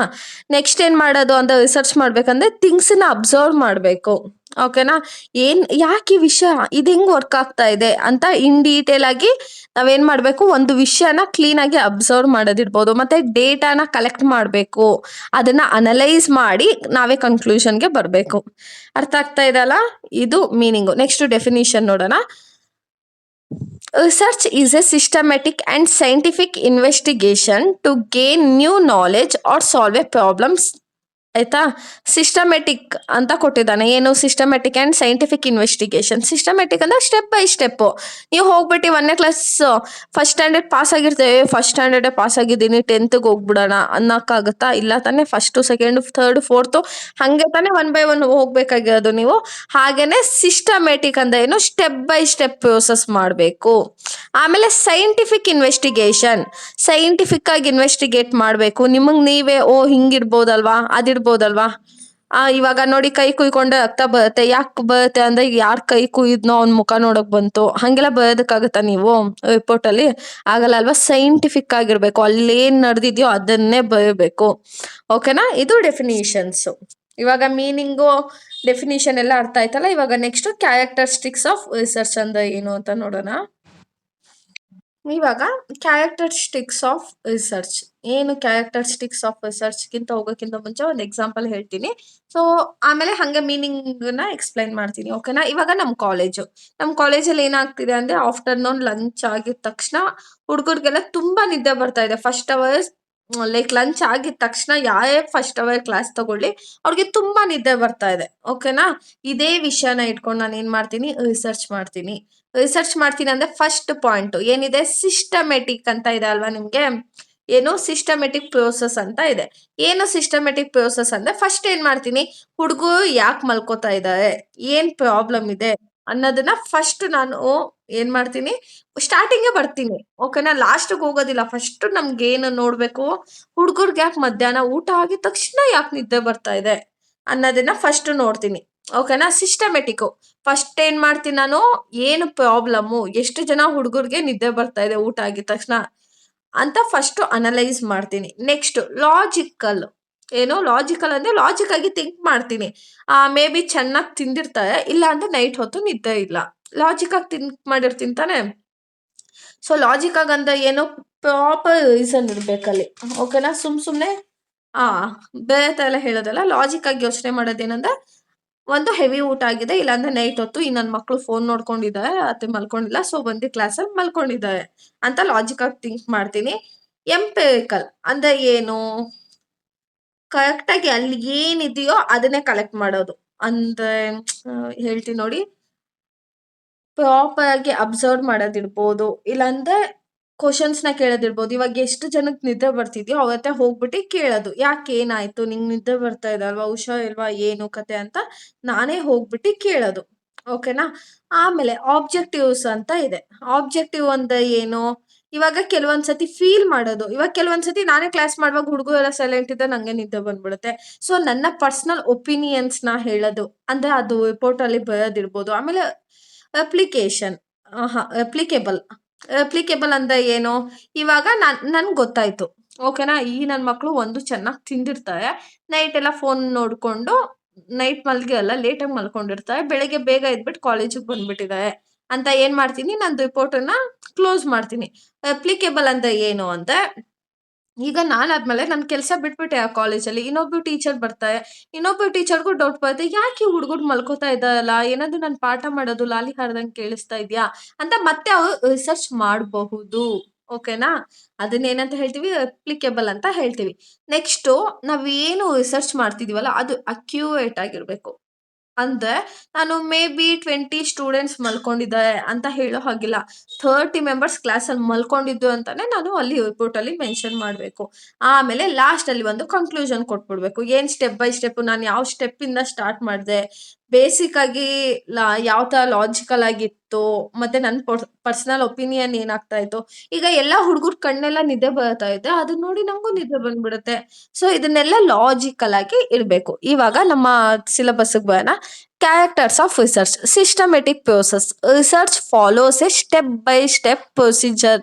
ನೆಕ್ಸ್ಟ್ ಏನು ಮಾಡೋದು ಅಂತ ರಿಸರ್ಚ್ ಮಾಡ್ಬೇಕಂದ್ರೆ ಥಿಂಗ್ಸನ್ನ ಅಬ್ಸರ್ವ್ ಮಾಡಬೇಕು. ಓಕೆನಾ? ಯಾಕೆ ಈ ವಿಷಯ ಇದು ಹೆಂಗೆ ವರ್ಕ್ ಆಗ್ತಾ ಇದೆ ಅಂತ ಇನ್ ಡೀಟೇಲ್ ಆಗಿ ನಾವೇನು ಮಾಡಬೇಕು? ಒಂದು ವಿಷಯನ ಕ್ಲೀನಾಗಿ ಅಬ್ಸರ್ವ್ ಮಾಡೋದಿರ್ಬೋದು, ಮತ್ತು ಡೇಟಾನ ಕಲೆಕ್ಟ್ ಮಾಡಬೇಕು. ಅದನ್ನು ಅನಲೈಸ್ ಮಾಡಿ ನಾವೇ ಕನ್ಕ್ಲೂಷನ್ಗೆ ಬರಬೇಕು. ಅರ್ಥ ಆಗ್ತಾ ಇದೆಯಲ್ಲ? ಇದು ಮೀನಿಂಗು. ನೆಕ್ಸ್ಟ್ ಡೆಫಿನಿಷನ್ ನೋಡೋಣ. Research is a systematic and scientific investigation to gain new knowledge or solve a problem. ಆಯ್ತಾ? ಸಿಸ್ಟಮೆಟಿಕ್ ಅಂತ ಕೊಟ್ಟಿದ್ದಾನೆ. ಏನು? Systematic and scientific investigation. Systematic ಅಂದರೆ ಸ್ಟೆಪ್ ಬೈ ಸ್ಟೆಪ್ಪು. ನೀವು ಹೋಗ್ಬಿಟ್ಟು 1ನೇ ಕ್ಲಾಸ್ ಫಸ್ಟ್ ಸ್ಟ್ಯಾಂಡರ್ಡ್ ಪಾಸ್ ಆಗಿರ್ತೇವೆ, ಫಸ್ಟ್ ಸ್ಟ್ಯಾಂಡರ್ಡೇ ಪಾಸ್ ಆಗಿದ್ದೀನಿ, 10ಗೆ ಹೋಗ್ಬಿಡೋಣ ಅನ್ನೋಕ್ಕಾಗುತ್ತಾ? ಇಲ್ಲ ತಾನೇ. ಫಸ್ಟು, ಸೆಕೆಂಡು, ಥರ್ಡು, ಫೋರ್ತು ಹಾಗೆ ತಾನೇ 1 by 1 ಹೋಗ್ಬೇಕಾಗಿರೋದು ನೀವು. ಹಾಗೇನೆ ಸಿಸ್ಟಮೆಟಿಕ್ ಅಂದ್ರೆ ಏನು? ಸ್ಟೆಪ್ ಬೈ ಸ್ಟೆಪ್ ಪ್ರೋಸೆಸ್ ಮಾಡಬೇಕು. ಆಮೇಲೆ ಸೈಂಟಿಫಿಕ್ ಇನ್ವೆಸ್ಟಿಗೇಷನ್, ಸೈಂಟಿಫಿಕ್ ಆಗಿ ಇನ್ವೆಸ್ಟಿಗೇಟ್ ಮಾಡಬೇಕು. ನಿಮಗೆ ನೀವೇ ಹಿಂಗಿರ್ಬೋದಲ್ವಾ, ಅದಿರ್ಬೋದಲ್ವಾ. ಇವಾಗ ನೋಡಿ, ಕೈ ಕುಯ್ಕೊಂಡೆ ರಕ್ತ ಬರುತ್ತೆ. ಯಾಕೆ ಬರುತ್ತೆ ಅಂದ್ರೆ ಯಾರ್ ಕೈ ಕುಯ್ದ್ನೋ ಅವ್ನ ಮುಖ ನೋಡಕ್ ಬಂತು, ಹಂಗೆಲ್ಲ ಬರೋದಕ್ಕಾಗತ್ತಾ ನೀವು ರಿಪೋರ್ಟಲ್ಲಿ? ಆಗಲ್ಲ ಅಲ್ವಾ. ಸೈಂಟಿಫಿಕ್ ಆಗಿರ್ಬೇಕು, ಅಲ್ಲೇನ್ ನಡೆದಿದ್ಯೋ ಅದನ್ನೇ ಬರೀಬೇಕು. ಓಕೆನಾ? ಇದು ಡೆಫಿನಿಷನ್ಸು. ಇವಾಗ ಮೀನಿಂಗು, ಡೆಫಿನಿಷನ್ ಎಲ್ಲ ಅರ್ಥ ಆಯ್ತಲ್ಲ. ಇವಾಗ ನೆಕ್ಸ್ಟ್ ಕ್ಯಾರೆಕ್ಟರಿಸ್ಟಿಕ್ಸ್ ಆಫ್ ರಿಸರ್ಚ್ ಅಂದ್ರೆ ಏನು ಅಂತ ನೋಡೋಣ. ಇವಾಗ ಕ್ಯಾರೆಕ್ಟರಿಸ್ಟಿಕ್ಸ್ ಆಫ್ ರಿಸರ್ಚ್ ಏನು? ಕ್ಯಾರೆಕ್ಟರಿಸ್ಟಿಕ್ಸ್ ಆಫ್ ರಿಸರ್ಚ್ಗಿಂತ ಹೋಗೋಕ್ಕಿಂತ ಮುಂಚೆ ಒಂದು ಎಕ್ಸಾಂಪಲ್ ಹೇಳ್ತೀನಿ. ಸೊ ಆಮೇಲೆ ಹಾಗೆ ಮೀನಿಂಗ್ನ ಎಕ್ಸ್ಪ್ಲೈನ್ ಮಾಡ್ತೀನಿ. ಓಕೆನಾ? ಇವಾಗ ನಮ್ಮ ಕಾಲೇಜಲ್ಲಿ ಏನಾಗ್ತಿದೆ ಅಂದರೆ, ಆಫ್ಟರ್ನೂನ್ ಲಂಚ್ ಆಗಿದ ತಕ್ಷಣ ಹುಡುಗರಿಗೆಲ್ಲ ತುಂಬ ನಿದ್ದೆ ಬರ್ತಾ ಇದೆ. ಫಸ್ಟ್ ಅವರ್ಸ್ ಲೈಕ್ ಲಂಚ್ ಆಗಿದ ತಕ್ಷಣ ಯಾರೇ ಫಸ್ಟ್ ಅವರ್ ಕ್ಲಾಸ್ ತಗೊಳ್ಳಿ, ಅವ್ರಿಗೆ ತುಂಬ ನಿದ್ದೆ ಬರ್ತಾ ಇದೆ. ಓಕೆನಾ? ಇದೇ ವಿಷಯನ ಇಟ್ಕೊಂಡು ನಾನು ಏನು ಮಾಡ್ತೀನಿ? ರಿಸರ್ಚ್ ಮಾಡ್ತೀನಿ ಅಂದ್ರೆ ಫಸ್ಟ್ ಪಾಯಿಂಟ್ ಏನಿದೆ? ಸಿಸ್ಟಮೆಟಿಕ್ ಅಂತ ಇದೆ ಅಲ್ವಾ ನಿಮ್ಗೆ. ಏನು? ಸಿಸ್ಟಮೆಟಿಕ್ ಪ್ರೋಸೆಸ್ ಅಂತ ಇದೆ. ಏನು ಸಿಸ್ಟಮೆಟಿಕ್ ಪ್ರೋಸೆಸ್ ಅಂದ್ರೆ, ಫಸ್ಟ್ ಏನ್ ಮಾಡ್ತೀನಿ? ಹುಡುಗರು ಯಾಕೆ ಮಲ್ಕೋತಾ ಇದ್ದಾರೆ, ಏನ್ ಪ್ರಾಬ್ಲಮ್ ಇದೆ ಅನ್ನೋದನ್ನ ಫಸ್ಟ್ ನಾನು ಏನ್ ಮಾಡ್ತೀನಿ? ಸ್ಟಾರ್ಟಿಂಗೇ ಬರ್ತೀನಿ. ಓಕೆನಾ? ಲಾಸ್ಟ್ಗೆ ಹೋಗೋದಿಲ್ಲ. ಫಸ್ಟ್ ನಮ್ಗೆ ಏನು ನೋಡ್ಬೇಕು? ಹುಡುಗರ್ಗೆ ಯಾಕೆ ಮಧ್ಯಾಹ್ನ ಊಟ ಆಗಿದ ತಕ್ಷಣ ಯಾಕೆ ನಿದ್ದೆ ಬರ್ತಾ ಇದೆ ಅನ್ನೋದನ್ನ ಫಸ್ಟ್ ನೋಡ್ತೀನಿ. ಓಕೆನಾ? ಸಿಸ್ಟಮೆಟಿಕ್ ಫಸ್ಟ್ ಏನ್ ಮಾಡ್ತೀನಿ ನಾನು? ಏನು ಪ್ರಾಬ್ಲಮ್ಮು, ಎಷ್ಟು ಜನ ಹುಡುಗರಿಗೆ ನಿದ್ದೆ ಬರ್ತಾ ಇದೆ ಊಟ ಆಗಿದ ತಕ್ಷಣ ಅಂತ ಫಸ್ಟ್ ಅನಲೈಸ್ ಮಾಡ್ತೀನಿ. Next logical. ಏನು? ಲಾಜಿಕಲ್ ಅಂದ್ರೆ ಲಾಜಿಕ್ ಆಗಿ ಥಿಂಕ್ ಮಾಡ್ತೀನಿ. ಮೇ ಬಿ ಚೆನ್ನಾಗಿ ತಿಂದಿರ್ತಾರೆ, ಇಲ್ಲ ಅಂದ್ರೆ ನೈಟ್ ಹೊತ್ತು ನಿದ್ದೆ ಇಲ್ಲ. ಲಾಜಿಕ್ ಆಗಿ ಥಿಂಕ್ ಮಾಡಿರ್ತೀನಿ ತಾನೆ. ಸೊ ಲಾಜಿಕ್ ಆಗಿ ಅಂದ್ರೆ ಏನು? ಪ್ರಾಪರ್ ರೀಸನ್ ಇರ್ಬೇಕಲ್ಲಿ. ಓಕೆನಾ? ಸುಮ್ನೆ ಆ ಬೇರೆ ತರ ಎಲ್ಲ ಹೇಳೋದಲ್ಲ. ಲಾಜಿಕ್ ಆಗಿ ಯೋಚನೆ ಮಾಡೋದೇನಂದ್ರೆ, ಒಂದು ಹೆವಿ ಊಟ ಆಗಿದೆ, ಇಲ್ಲಾಂದ್ರೆ ನೈಟ್ ಹೊತ್ತು ಈ ನನ್ ಮಕ್ಳು ಫೋನ್ ನೋಡ್ಕೊಂಡಿದ್ದಾರೆ, ಅತ್ತೆ ಮಲ್ಕೊಂಡಿಲ್ಲ, ಸೊ ಬಂದು ಕ್ಲಾಸಲ್ಲಿ ಮಲ್ಕೊಂಡಿದ್ದಾರೆ ಅಂತ ಲಾಜಿಕ್ ಆಗಿ ಥಿಂಕ್ ಮಾಡ್ತೀನಿ. ಎಂಪಿರಿಕಲ್ ಅಂದ್ರೆ ಏನು? ಕರೆಕ್ಟ್ ಆಗಿ ಅಲ್ಲಿ ಏನಿದೆಯೋ ಅದನ್ನೇ ಕಲೆಕ್ಟ್ ಮಾಡೋದು. ಅಂದ್ರೆ ಹೇಳ್ತೀನಿ ನೋಡಿ, ಪ್ರಾಪರ್ ಆಗಿ ಅಬ್ಸರ್ವ್ ಮಾಡೋದಿರ್ಬೋದು, ಇಲ್ಲಾಂದ್ರೆ ಕ್ವಶನ್ಸ್‌ನ ಕೇಳೋದಿರ್ಬೋದು. ಇವಾಗ ಎಷ್ಟು ಜನಕ್ಕೆ ನಿದ್ದೆ ಬರ್ತಿದ್ಯೋ ಅವ್ರ ಹತ್ರ ಹೋಗ್ಬಿಟ್ಟು ಕೇಳೋದು. "ಯಾಕೆ ಏನಾಯ್ತು? ನಿಂಗೆ ನಿದ್ದೆ ಬರ್ತಾ ಇದೆ ಅಲ್ವಾ? ಹುಷಾರಿಲ್ವಾ? ಏನು ಕತೆ?" ಅಂತ ನಾನೇ ಹೋಗ್ಬಿಟ್ಟು ಕೇಳೋದು. ಓಕೆನಾ? ಆಮೇಲೆ ಆಬ್ಜೆಕ್ಟಿವ್ಸ್ ಅಂತ ಇದೆ. ಆಬ್ಜೆಕ್ಟಿವ್ ಅಂದ್ರೆ ಏನು? ಇವಾಗ ಕೆಲವೊಂದ್ ಸತಿ ಫೀಲ್ ಮಾಡೋದು. ಇವಾಗ ಕೆಲವೊಂದ್ ಸತಿ ನಾನೇ ಕ್ಲಾಸ್ ಮಾಡುವಾಗ ಹುಡುಗರೆಲ್ಲ ಸೈಲೆಂಟ್ ಇದ್ದರೆ ನಂಗೆ ನಿದ್ದೆ ಬಂದ್ಬಿಡುತ್ತೆ. ಸೊ ನನ್ನ ಪರ್ಸನಲ್ ಒಪಿನಿಯನ್ಸ್‌ನ ಹೇಳೋದು. ಅಂದ್ರೆ ಅದು ರಿಪೋರ್ಟಲ್ಲಿ ಬರೆದಿರ್ಬೋದು. ಆಮೇಲೆ ಅಪ್ಲಿಕೇಶನ್ ಅಪ್ಲಿಕೇಬಲ್. ಅಪ್ಲಿಕೇಬಲ್ ಅಂದ್ರೆ ಏನು? ಇವಾಗ ನನ್ಗೆ ಗೊತ್ತಾಯ್ತು. ಓಕೆನಾ? ಈ ನನ್ ಮಕ್ಳು ಒಂದು ಚೆನ್ನಾಗಿ ತಿಂದಿರ್ತಾರೆ. ನೈಟ್ ಎಲ್ಲ ಫೋನ್ ನೋಡ್ಕೊಂಡು ನೈಟ್ ಮಲ್ಗಿರಲ್ಲ, ಲೇಟಾಗಿ ಮಲ್ಕೊಂಡಿರ್ತಾರೆ. ಬೆಳಗ್ಗೆ ಬೇಗ ಎದ್ಬಿಟ್ಟು ಕಾಲೇಜಿಗೆ ಬಂದ್ಬಿಟ್ಟಿದ್ದಾರೆ ಅಂತ ಏನ್ ಮಾಡ್ತೀನಿ, ನಂದು ರಿಪೋರ್ಟನ್ನ ಕ್ಲೋಸ್ ಮಾಡ್ತೀನಿ. ಅಪ್ಲಿಕೇಬಲ್ ಅಂದ್ರೆ ಏನು ಅಂದ್ರೆ, ಈಗ ನಾನಾದ್ಮೇಲೆ ನನ್ ಕೆಲ್ಸ ಬಿಟ್ಬಿಟ್ಟೆ ಆ ಕಾಲೇಜಲ್ಲಿ. ಇನ್ನೊಬ್ರು ಟೀಚರ್ ಬರ್ತಾರೆ. ಇನ್ನೊಬ್ರು ಟೀಚರ್‌ಗೂ ಡೌಟ್ ಬರುತ್ತೆ. ಯಾಕೆ ಈ ಹುಡುಗರು ಮಲ್ಕೋತಾ ಇದ್ದಾರಲ್ಲ? ಏನಾದ್ರು ನಾನ್ ಪಾಠ ಮಾಡೋದು ಲಾಲಿ ಹಾಡ್ದಂಗ್ ಕೇಳಿಸ್ತಾ ಇದ್ಯಾ? ಅಂತ ಮತ್ತೆ ಅವ್ರು ರಿಸರ್ಚ್ ಮಾಡಬಹುದು. ಓಕೆನಾ? ಅದನ್ನೇನಂತ ಹೇಳ್ತೀವಿ? ಅಪ್ಲಿಕೇಬಲ್ ಅಂತ ಹೇಳ್ತೀವಿ. ನೆಕ್ಸ್ಟು ನಾವೇನು ರಿಸರ್ಚ್ ಮಾಡ್ತಿದೀವಲ್ಲ ಅದು ಅಕ್ಯುರೇಟ್ ಆಗಿರ್ಬೇಕು. ಅಂದ್ರೆ ನಾನು ಮೇ ಬಿ 20 ಸ್ಟೂಡೆಂಟ್ಸ್ ಮಲ್ಕೊಂಡಿದ್ದಾರೆ ಅಂತ ಹೇಳೋ ಹಾಗಿಲ್ಲ. 30 ಮೆಂಬರ್ಸ್ ಕ್ಲಾಸಲ್ಲಿ ಮಲ್ಕೊಂಡಿದ್ದು ಅಂತಾನೆ ನಾನು ಅಲ್ಲಿ ರಿಪೋರ್ಟಲ್ಲಿ ಮೆನ್ಷನ್ ಮಾಡಬೇಕು. ಆಮೇಲೆ ಲಾಸ್ಟಲ್ಲಿ ಒಂದು ಕನ್ಕ್ಲೂಷನ್ ಕೊಟ್ಬಿಡ್ಬೇಕು. ಏನ್ ಸ್ಟೆಪ್ ಬೈ ಸ್ಟೆಪ್ ನಾನು ಯಾವ ಸ್ಟೆಪ್ಪಿಂದ ಸ್ಟಾರ್ಟ್ ಮಾಡಿದೆ, ಬೇಸಿಕ್ ಆಗಿ ಯಾವ ಥರ ಲಾಜಿಕಲ್ ಆಗಿತ್ತು, ಮತ್ತೆ ನನ್ನ ಪರ್ಸನಲ್ ಒಪಿನಿಯನ್ ಏನಾಗ್ತಾ ಇತ್ತು. ಈಗ ಎಲ್ಲ ಹುಡುಗರ ಕಣ್ಣೆಲ್ಲ ನಿದ್ದೆ ಬರ್ತಾ ಇದೆ, ಅದನ್ನ ನೋಡಿ ನಂಗೂ ನಿದ್ದೆ ಬಂದ್ಬಿಡುತ್ತೆ. ಸೊ ಇದನ್ನೆಲ್ಲ ಲಾಜಿಕಲ್ ಆಗಿ ಇರಬೇಕು. ಇವಾಗ ನಮ್ಮ ಸಿಲೆಬಸ್‌ಗೆ ಬರೋಣ. Characters of research. Systematic process. Research follows a step by step procedure.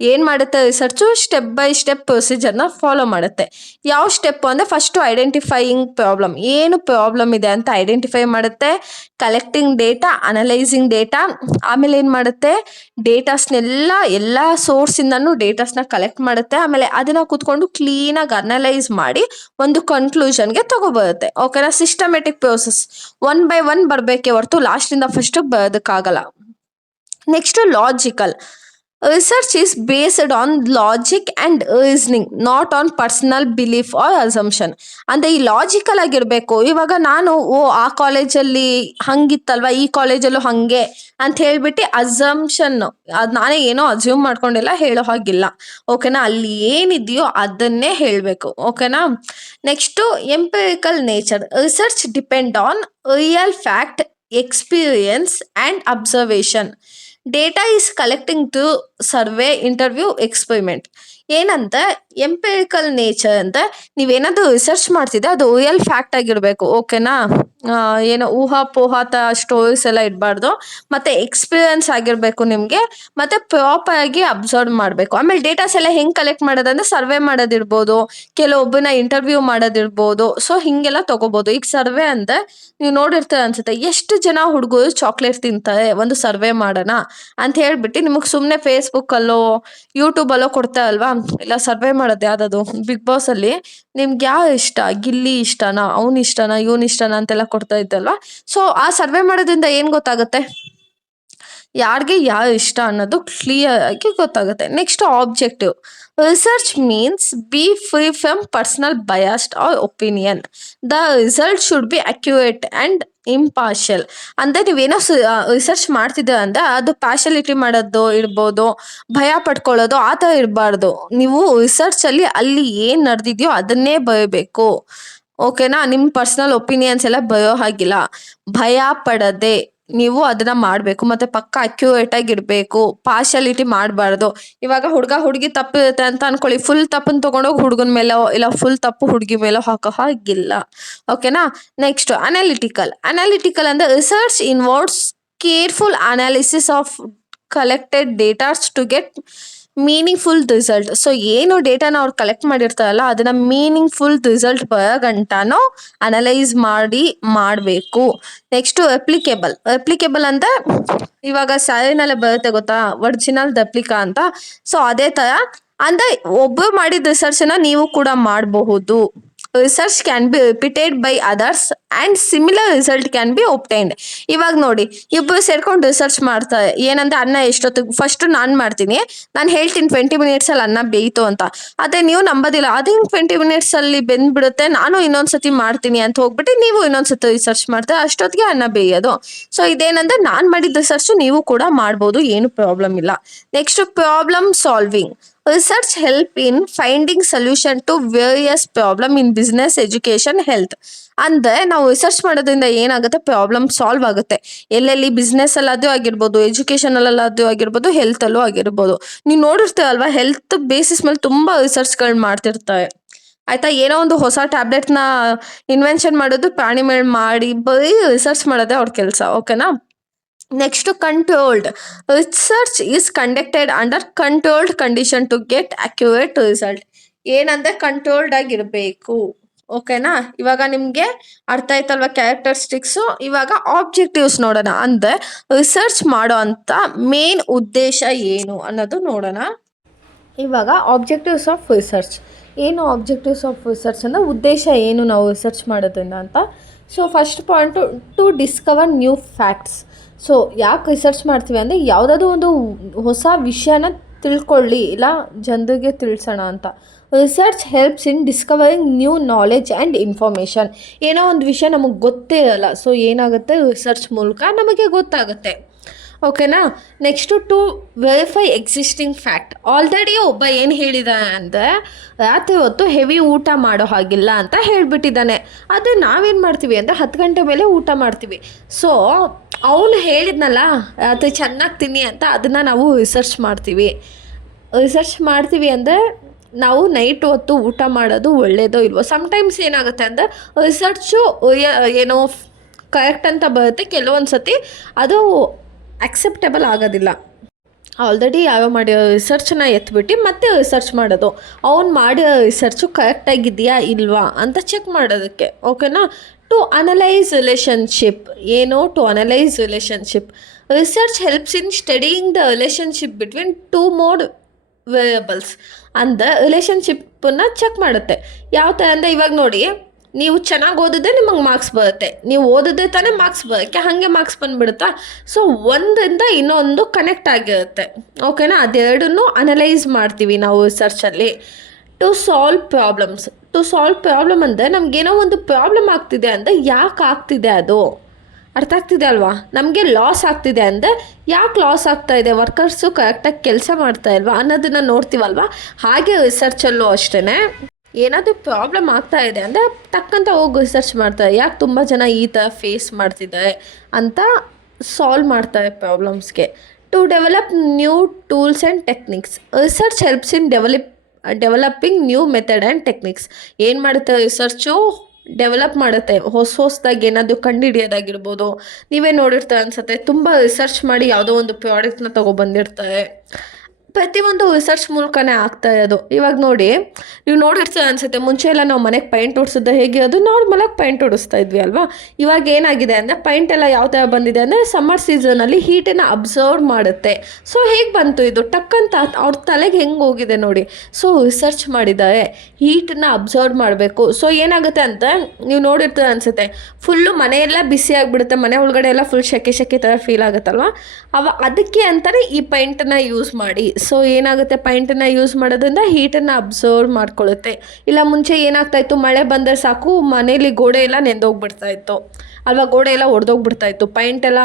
ಏನ್ ಮಾಡುತ್ತೆ ರಿಸರ್ಚು? ಸ್ಟೆಪ್ ಬೈ ಸ್ಟೆಪ್ ಪ್ರೊಸೀಜರ್‌ನ ಫಾಲೋ ಮಾಡುತ್ತೆ. ಯಾವ ಸ್ಟೆಪ್ ಅಂದ್ರೆ ಫಸ್ಟು ಐಡೆಂಟಿಫೈಯಿಂಗ್ ಪ್ರಾಬ್ಲಮ್. ಏನು ಪ್ರಾಬ್ಲಮ್ ಇದೆ ಅಂತ ಐಡೆಂಟಿಫೈ ಮಾಡುತ್ತೆ. Collecting data, analysing data. ಆಮೇಲೆ ಏನ್ ಮಾಡುತ್ತೆ? ಡೇಟಾಸ್ನೆಲ್ಲ ಎಲ್ಲ ಸೋರ್ಸಿಂದನೂ ಡೇಟಾಸ್ನ ಕಲೆಕ್ಟ್ ಮಾಡುತ್ತೆ. ಆಮೇಲೆ ಅದನ್ನ ಕೂತ್ಕೊಂಡು ಕ್ಲೀನಾಗಿ ಅನಲೈಸ್ ಮಾಡಿ ಒಂದು ಕನ್ಕ್ಲೂಷನ್‌ಗೆ ತಗೊಬರುತ್ತೆ. ಓಕೆನಾ? Systematic process. One by one ಬರಬೇಕೇ ಹೊರತು ಲಾಸ್ಟಿಂದ ಫಸ್ಟಿಗೆ ಬರೋದಕ್ಕಾಗಲ್ಲ. Next logical. Research is based on logic and reasoning, not on personal belief or assumption. ಅಂದರೆ ಈ ಲಾಜಿಕಲ್ ಆಗಿರಬೇಕು. ಇವಾಗ ನಾನು ಆ ಕಾಲೇಜಲ್ಲಿ ಹಂಗಿತ್ತಲ್ವಾ, ಈ ಕಾಲೇಜಲ್ಲೂ ಹಾಗೆ ಅಂತ ಹೇಳ್ಬಿಟ್ಟು ಅಸಂಪ್ಷನ್, ಅದು ನಾನೇ ಏನೋ ಅಸ್ಯೂಮ್ ಮಾಡ್ಕೊಂಡೆಲ್ಲ ಹೇಳೋ ಹಾಗಿಲ್ಲ. ಓಕೆನಾ? ಅಲ್ಲಿ ಏನಿದೆಯೋ ಅದನ್ನೇ ಹೇಳಬೇಕು. ಓಕೆನಾ? Next empirical nature. Research depend on real fact, experience and observation. Data is collecting to survey, interview, experiment. ಏನಂತ ಎಂಪಿರಿಕಲ್ ನೇಚರ್ ಅಂತ ನೀವೇನಾದರೂ ರಿಸರ್ಚ್ ಮಾಡ್ತಿದ್ದೆ ಅದು ರಿಯಲ್ ಫ್ಯಾಕ್ಟ್ ಆಗಿರಬೇಕು. ಓಕೆನಾ? ಏನೋ ಊಹಾಪೋಹಾತ ಸ್ಟೋರೀಸ್ ಎಲ್ಲ ಇಡಬಾರ್ದು. ಮತ್ತು ಎಕ್ಸ್ಪೀರಿಯನ್ಸ್ ಆಗಿರಬೇಕು ನಿಮಗೆ. ಮತ್ತು ಪ್ರಾಪರ್ ಆಗಿ ಅಬ್ಸರ್ವ್ ಮಾಡಬೇಕು. ಆಮೇಲೆ ಡೇಟಾಸ್ ಎಲ್ಲ ಹೆಂಗೆ ಕಲೆಕ್ಟ್ ಮಾಡೋದಂದ್ರೆ ಸರ್ವೆ ಮಾಡೋದಿರ್ಬೋದು, ಕೆಲವೊಬ್ಬನ ಇಂಟರ್ವ್ಯೂ ಮಾಡೋದಿರ್ಬೋದು. ಸೊ ಹೀಗೆಲ್ಲ ತಗೋಬೋದು. ಈಗ ಸರ್ವೆ ಅಂದರೆ ನೀವು ನೋಡಿರ್ತೀರ ಅನ್ಸುತ್ತೆ, ಎಷ್ಟು ಜನ ಹುಡುಗರು ಚಾಕ್ಲೇಟ್ ತಿಂತಾರೆ ಒಂದು ಸರ್ವೆ ಮಾಡೋಣ ಅಂತ ಹೇಳ್ಬಿಟ್ಟು ನಿಮಗೆ ಸುಮ್ಮನೆ ಫೇಸ್ಬುಕ್ಕಲ್ಲೋ ಯೂಟ್ಯೂಬಲ್ಲೋ ಕೊಡ್ತಾರಲ್ವಾ, ಇಲ್ಲ ಸರ್ವೆ ಮಾಡೋದು ಯಾವುದದು ಬಿಗ್ ಬಾಸಲ್ಲಿ ನಿಮ್ಗೆ ಯಾವ ಇಷ್ಟ, ಗಿಲ್ಲಿ ಇಷ್ಟನಾ, ಅವ್ನು ಇಷ್ಟನಾ, ಇವನು ಇಷ್ಟನಾ ಅಂತೆಲ್ಲ ಕೊಡ್ತಾ ಇದ್ದಲ್ವಾ. ಸೊ ಆ ಸರ್ವೆ ಮಾಡೋದ್ರಿಂದ ಏನು ಗೊತ್ತಾಗುತ್ತೆ? ಯಾರಿಗೆ ಯಾವ ಇಷ್ಟ ಅನ್ನೋದು ಕ್ಲಿಯರ್ ಆಗಿ ಗೊತ್ತಾಗುತ್ತೆ. Next objective. Research means be free from personal biased or opinion. The result should be accurate and impartial. ಅಂದರೆ ನೀವೇನೋ ರಿಸರ್ಚ್ ಮಾಡ್ತಿದ್ದೀರ ಅಂದರೆ ಅದು ಪಾರ್ಶಲಿಟಿ ಮಾಡೋದು ಇರ್ಬೋದು, ಭಯ ಪಡ್ಕೊಳ್ಳೋದು ಆ ಥರ ಇರಬಾರ್ದು. ನೀವು ರಿಸರ್ಚಲ್ಲಿ ಅಲ್ಲಿ ಏನು ನಡೆದಿದೆಯೋ ಅದನ್ನೇ ಬರೀಬೇಕು. ಓಕೆನಾ? ನಿಮ್ಮ ಪರ್ಸನಲ್ ಒಪಿನಿಯನ್ಸ್ ಎಲ್ಲ ಬರೋ ಹಾಗಿಲ್ಲ. ಭಯ ಪಡದೆ ನೀವು ಅದನ್ನ ಮಾಡಬೇಕು. ಮತ್ತೆ ಪಕ್ಕ ಅಕ್ಯುರೇಟ್ ಆಗಿರಬೇಕು. ಪಾರ್ಶಾಲಿಟಿ ಮಾಡಬಾರ್ದು. ಇವಾಗ ಹುಡುಗ ಹುಡುಗಿ ತಪ್ಪು ಇರುತ್ತೆ ಅಂತ ಅನ್ಕೊಳ್ಳಿ, ಫುಲ್ ತಪ್ಪನ್ನು ತೊಗೊಂಡೋಗಿ ಹುಡುಗನ ಮೇಲೋ ಇಲ್ಲ ಫುಲ್ ತಪ್ಪು ಹುಡುಗಿ ಮೇಲೋ ಹಾಕೋ ಹಾಗಿಲ್ಲ. ಓಕೆನಾ? Next analytical. ಅನಾಲಿಟಿಕಲ್ ಅಂದರೆ research involves careful analysis of collected datas to get meaningful result. So ಏನು ಡೇಟಾನ ಅವ್ರು ಕಲೆಕ್ಟ್ ಮಾಡಿರ್ತಾರಲ್ಲ ಅದನ್ನ ಮೀನಿಂಗ್ಫುಲ್ ರಿಸಲ್ಟ್ ಬರೋ ಗಂಟನೂ ಅನಲೈಸ್ ಮಾಡಿ ಮಾಡಬೇಕು. Next applicable. ಅಪ್ಲಿಕೇಬಲ್ ಅಂತ ಇವಾಗ ಸ್ಯಾರಿನಲ್ಲೇ ಬರುತ್ತೆ ಗೊತ್ತಾ, ಒರಿಜಿನಲ್ ರೆಪ್ಲಿಕಾ ಅಂತ. ಸೊ ಅದೇ ಥರ ಅಂದರೆ ಒಬ್ಬರು ಮಾಡಿದ ರಿಸರ್ಚನ್ನು ನೀವು ಕೂಡ ಮಾಡಬಹುದು. Research can be repeated by others and similar result can be obtained. ಇವಾಗ ನೋಡಿ, ಇಬ್ಬರು ಸೇರ್ಕೊಂಡು ರಿಸರ್ಚ್ ಮಾಡ್ತಾರೆ. ಏನಂದ್ರೆ ಅನ್ನ ಎಷ್ಟೊತ್ತಿಗೆ ಫಸ್ಟ್ ನಾನು ಮಾಡ್ತೀನಿ, ನಾನು ಹೇಳ್ತೀನಿ 20 ಮಿನಿಟ್ಸಲ್ಲಿ ಅನ್ನ ಬೇಯಿತು ಅಂತ. ಅದೇ ನೀವು ನಂಬೋದಿಲ್ಲ, ಅದು ಹಿಂಗೆ 20 ಮಿನಿಟ್ಸಲ್ಲಿ ಬೆಂದ್ಬಿಡುತ್ತೆ, ನಾನು ಇನ್ನೊಂದ್ಸತಿ ಮಾಡ್ತೀನಿ ಅಂತ ಹೋಗ್ಬಿಟ್ಟು ನೀವು ಇನ್ನೊಂದ್ಸತಿ ರಿಸರ್ಚ್ ಮಾಡ್ತಾರೆ, ಅಷ್ಟೊತ್ತಿಗೆ ಅನ್ನ ಬೇಯೋದು. ಸೊ ಇದೇನಂದ್ರೆ ನಾನು ಮಾಡಿದ ರಿಸರ್ಚ್ ನೀವು ಕೂಡ ಮಾಡ್ಬೋದು, ಏನು ಪ್ರಾಬ್ಲಮ್ ಇಲ್ಲ. Next, problem solving. Research help in finding solution to various problem in business, education, health. ಅಂದ್ರೆ ನಾವು ರಿಸರ್ಚ್ ಮಾಡೋದ್ರಿಂದ ಏನಾಗುತ್ತೆ, ಪ್ರಾಬ್ಲಮ್ ಸಾಲ್ವ್ ಆಗುತ್ತೆ. ಎಲ್ಲೆಲ್ಲಿ ಬಿಸ್ನೆಸ್ ಅಲ್ಲಾದ್ರೂ ಆಗಿರ್ಬೋದು, ಎಜುಕೇಶನ್ ಅಲ್ಲಾದ್ರೂ ಆಗಿರ್ಬೋದು, ಹೆಲ್ತ್ ಅಲ್ಲೂ ಆಗಿರ್ಬೋದು. ನೀವು ನೋಡಿರ್ತೀರಲ್ವಾ, ಹೆಲ್ತ್ ಬೇಸಿಸ್ ಮೇಲೆ ತುಂಬಾ ರಿಸರ್ಚ್ಗಳು ಮಾಡ್ತಿರ್ತಾರೆ. ಆಯ್ತಾ, ಏನೋ ಒಂದು ಹೊಸ ಟ್ಯಾಬ್ಲೆಟ್ನ ಇನ್ವೆನ್ಷನ್ ಮಾಡೋದು ಪ್ರಾಣಿ ಮೇಲೆ ಮಾಡಿ ಬರೀ ರಿಸರ್ಚ್ ಮಾಡೋದೇ ಅವ್ರ ಕೆಲಸ. ಓಕೆನಾ. Next, controlled. Research is conducted under controlled condition to get accurate result. ಏನಂದ್ರೆ ಕಂಟ್ರೋಲ್ಡ್ ಆಗಿರಬೇಕು. ಓಕೆನಾ. ಇವಾಗ ನಿಮಗೆ ಅರ್ಥ ಆಯ್ತಲ್ವಾ ಕ್ಯಾರೆಕ್ಟರಿಸ್ಟಿಕ್ಸು. ಇವಾಗ ಆಬ್ಜೆಕ್ಟಿವ್ಸ್ ನೋಡೋಣ. ಅಂದ್ರೆ ರಿಸರ್ಚ್ ಮಾಡೋ ಅಂತ ಮೇನ್ ಉದ್ದೇಶ ಏನು ಅನ್ನೋದು ನೋಡೋಣ. ಇವಾಗ ಆಬ್ಜೆಕ್ಟಿವ್ಸ್ ಆಫ್ ರಿಸರ್ಚ್ ಏನು? ಆಬ್ಜೆಕ್ಟಿವ್ಸ್ ಆಫ್ ರಿಸರ್ಚ್ ಅಂದರೆ ಉದ್ದೇಶ ಏನು ನಾವು ರಿಸರ್ಚ್ ಮಾಡೋದ್ರಿಂದ ಅಂತ. So first point, to discover new facts. So ಯಾಕೆ ರಿಸರ್ಚ್ ಮಾಡ್ತೀವಿ ಅಂದರೆ ಯಾವುದಾದ್ರೂ ಒಂದು ಹೊಸ ವಿಷಯನ ತಿಳ್ಕೊಳ್ಳಿ, ಇಲ್ಲ ಜನರಿಗೆ ತಿಳಿಸೋಣ ಅಂತ. Research helps in discovering new knowledge and information. ಏನೋ ಒಂದು ವಿಷಯ ನಮಗೆ ಗೊತ್ತೇ ಇರಲ್ಲ, ಸೊ ಏನಾಗುತ್ತೆ, ರಿಸರ್ಚ್ ಮೂಲಕ ನಮಗೆ ಗೊತ್ತಾಗುತ್ತೆ. ಓಕೆನಾ. Next, to verify existing fact. Already ಒಬ್ಬ ಏನು ಹೇಳಿದ ಅಂದರೆ ರಾತ್ರಿ ಹೊತ್ತು ಹೆವಿ ಊಟ ಮಾಡೋ ಹಾಗಿಲ್ಲ ಅಂತ ಹೇಳಿಬಿಟ್ಟಿದ್ದಾನೆ. ಅದು ನಾವೇನು ಮಾಡ್ತೀವಿ ಅಂದರೆ 10 ಗಂಟೆ ಮೇಲೆ ಊಟ ಮಾಡ್ತೀವಿ. ಸೊ ಅವನು ಹೇಳಿದ್ನಲ್ಲ ರಾತ್ರಿ ಚೆನ್ನಾಗಿ ತಿನ್ನಿ ಅಂತ, ಅದನ್ನು ನಾವು ರಿಸರ್ಚ್ ಮಾಡ್ತೀವಿ. ರಿಸರ್ಚ್ ಮಾಡ್ತೀವಿ ಅಂದರೆ ನಾವು ನೈಟ್ ಹೊತ್ತು ಊಟ ಮಾಡೋದು ಒಳ್ಳೆಯದೋ ಇಲ್ವೋ. ಸಮ್ಟೈಮ್ಸ್ ಏನಾಗುತ್ತೆ ಅಂದರೆ ರಿಸರ್ಚು ಏನೋ ಕರೆಕ್ಟ್ ಅಂತ ಬರುತ್ತೆ, ಕೆಲವೊಂದು ಸತಿ ಅದು ಅಕ್ಸೆಪ್ಟೇಬಲ್ ಆಗೋದಿಲ್ಲ. ಆಲ್ರೆಡಿ ಯಾವ್ಯಾವ ಮಾಡಿರೋ ರಿಸರ್ಚನ್ನ ಎತ್ಬಿಟ್ಟು ಮತ್ತೆ ರಿಸರ್ಚ್ ಮಾಡೋದು, ಅವ್ನು ಮಾಡಿರೋ ರಿಸರ್ಚು ಕರೆಕ್ಟಾಗಿದೆಯಾ ಇಲ್ವಾ ಅಂತ ಚೆಕ್ ಮಾಡೋದಕ್ಕೆ. ಓಕೆನಾ. To analyse relationship. ಏನು? To analyse relationship. Research helps in studying the relationship between two mode variables. ಅಂದರೆ ರಿಲೇಷನ್ಶಿಪ್ಪನ್ನು ಚೆಕ್ ಮಾಡುತ್ತೆ. ಯಾವ ಥರ ಅಂದರೆ, ಇವಾಗ ನೋಡಿ, ನೀವು ಚೆನ್ನಾಗಿ ಓದಿದ್ರೆ ನಿಮಗೆ ಮಾರ್ಕ್ಸ್ ಬರುತ್ತೆ, ನೀವು ಓದಿದ್ರೆ ತಾನೇ ಮಾರ್ಕ್ಸ್ ಬರೋಕ್ಕೆ, ಹಾಗೆ ಮಾರ್ಕ್ಸ್ ಬಂದುಬಿಡುತ್ತಾ? ಸೊ ಒಂದರಿಂದ ಇನ್ನೊಂದು ಕನೆಕ್ಟ್ ಆಗಿರುತ್ತೆ. ಓಕೆನಾ. ಅದೆರಡನ್ನೂ ಅನಲೈಸ್ ಮಾಡ್ತೀವಿ ನಾವು ರಿಸರ್ಚಲ್ಲಿ. To solve problems. To solve problem ಅಂದರೆ ನಮಗೇನೋ ಒಂದು ಪ್ರಾಬ್ಲಮ್ ಆಗ್ತಿದೆ ಅಂದರೆ ಯಾಕೆ ಆಗ್ತಿದೆ ಅದು ಅರ್ಥ ಆಗ್ತಿದೆ ಅಲ್ವಾ? ನಮಗೆ ಲಾಸ್ ಆಗ್ತಿದೆ ಅಂದರೆ ಯಾಕೆ ಲಾಸ್ ಆಗ್ತಾಯಿದೆ, ವರ್ಕರ್ಸು ಕರೆಕ್ಟಾಗಿ ಕೆಲಸ ಮಾಡ್ತಾ ಇಲ್ವಾ ಅನ್ನೋದನ್ನು ನೋಡ್ತೀವಲ್ವ. ಹಾಗೆ ರಿಸರ್ಚಲ್ಲೂ ಅಷ್ಟೇ, ಏನಾದರೂ ಪ್ರಾಬ್ಲಮ್ ಆಗ್ತಾ ಇದೆ ಅಂದರೆ ಟಕ್ಕಂತ ಹೋಗಿ ರಿಸರ್ಚ್ ಮಾಡ್ತಾರೆ, ಯಾಕೆ ತುಂಬ ಜನ ಈ ಥರ ಫೇಸ್ ಮಾಡ್ತಿದ್ದಾರೆ ಅಂತ ಸಾಲ್ವ್ ಮಾಡ್ತಾರೆ ಪ್ರಾಬ್ಲಮ್ಸ್ಗೆ. To develop new tools and techniques. Research helps in developing new method and techniques. ಏನು ಮಾಡುತ್ತೆ ರಿಸರ್ಚು? ಡೆವಲಪ್ ಮಾಡುತ್ತೆ. ಹೊಸದಾಗಿ ಏನಾದರೂ ಕಂಡುಹಿಡಿಯೋದಾಗಿರ್ಬೋದು. ನೀವೇ ನೋಡಿರ್ತಾರೆ ಅನ್ಸುತ್ತೆ, ತುಂಬ ರಿಸರ್ಚ್ ಮಾಡಿ ಯಾವುದೋ ಒಂದು ಪ್ರಾಡಕ್ಟ್ನ ತೊಗೊಬಂದಿರ್ತಾರೆ. ಪ್ರತಿಯೊಂದು ರಿಸರ್ಚ್ ಮೂಲಕನೇ ಆಗ್ತಾ ಇರೋದು. ಇವಾಗ ನೋಡಿ, ನೀವು ನೋಡಿರ್ತೀರ ಅನಿಸುತ್ತೆ, ಮುಂಚೆ ಎಲ್ಲ ನಾವು ಮನೆಗೆ ಪೈಂಟ್ ಹೊಡ್ಸಿದ್ರೆ ಹೇಗೆ ಅದು ನಾರ್ಮಲಾಗಿ ಪೈಂಟ್ ಹೊಡಿಸ್ತಾ ಇದ್ವಿ ಅಲ್ವಾ. ಇವಾಗ ಏನಾಗಿದೆ ಅಂದರೆ ಪೈಂಟ್ ಎಲ್ಲ ಯಾವ ಥರ ಬಂದಿದೆ ಅಂದರೆ ಸಮ್ಮರ್ ಸೀಸನಲ್ಲಿ ಹೀಟನ್ನು ಅಬ್ಸರ್ವ್ ಮಾಡುತ್ತೆ. ಸೊ ಹೇಗೆ ಬಂತು ಇದು ಟಕ್ಕಂತ ಅವ್ರ ತಲೆಗೆ ಹೆಂಗೆ ಹೋಗಿದೆ ನೋಡಿ. ಸೊ ರಿಸರ್ಚ್ ಮಾಡಿದ್ದಾರೆ, ಹೀಟನ್ನು ಅಬ್ಸರ್ವ್ ಮಾಡಬೇಕು. ಸೊ ಏನಾಗುತ್ತೆ ಅಂತ ನೀವು ನೋಡಿರ್ತೀರ ಅನಿಸುತ್ತೆ, ಫುಲ್ಲು ಮನೆಯೆಲ್ಲ ಬಿಸಿ ಆಗಿಬಿಡುತ್ತೆ, ಮನೆ ಒಳಗಡೆ ಎಲ್ಲ ಫುಲ್ ಶೆಕೆ ಥರ ಫೀಲ್ ಆಗುತ್ತಲ್ವ. ಅದಕ್ಕೆ ಅಂತಲೇ ಈ ಪೈಂಟನ್ನು ಯೂಸ್ ಮಾಡಿ. ಸೊ ಏನಾಗುತ್ತೆ, ಪೈಂಟನ್ನು ಯೂಸ್ ಮಾಡೋದ್ರಿಂದ ಹೀಟನ್ನು ಅಬ್ಸರ್ವ್ ಮಾಡ್ಕೊಳ್ಳುತ್ತೆ. ಇಲ್ಲ ಮುಂಚೆ ಏನಾಗ್ತಾಯಿತ್ತು, ಮಳೆ ಬಂದರೆ ಸಾಕು ಮನೇಲಿ ಗೋಡೆ ಎಲ್ಲ ನೆಂದೋಗ್ಬಿಡ್ತಾಯಿತ್ತು ಅಲ್ವಾ, ಗೋಡೆ ಎಲ್ಲ ಒಡೆದೋಗ್ಬಿಡ್ತಾಯಿತ್ತು, ಪೈಂಟ್ ಎಲ್ಲ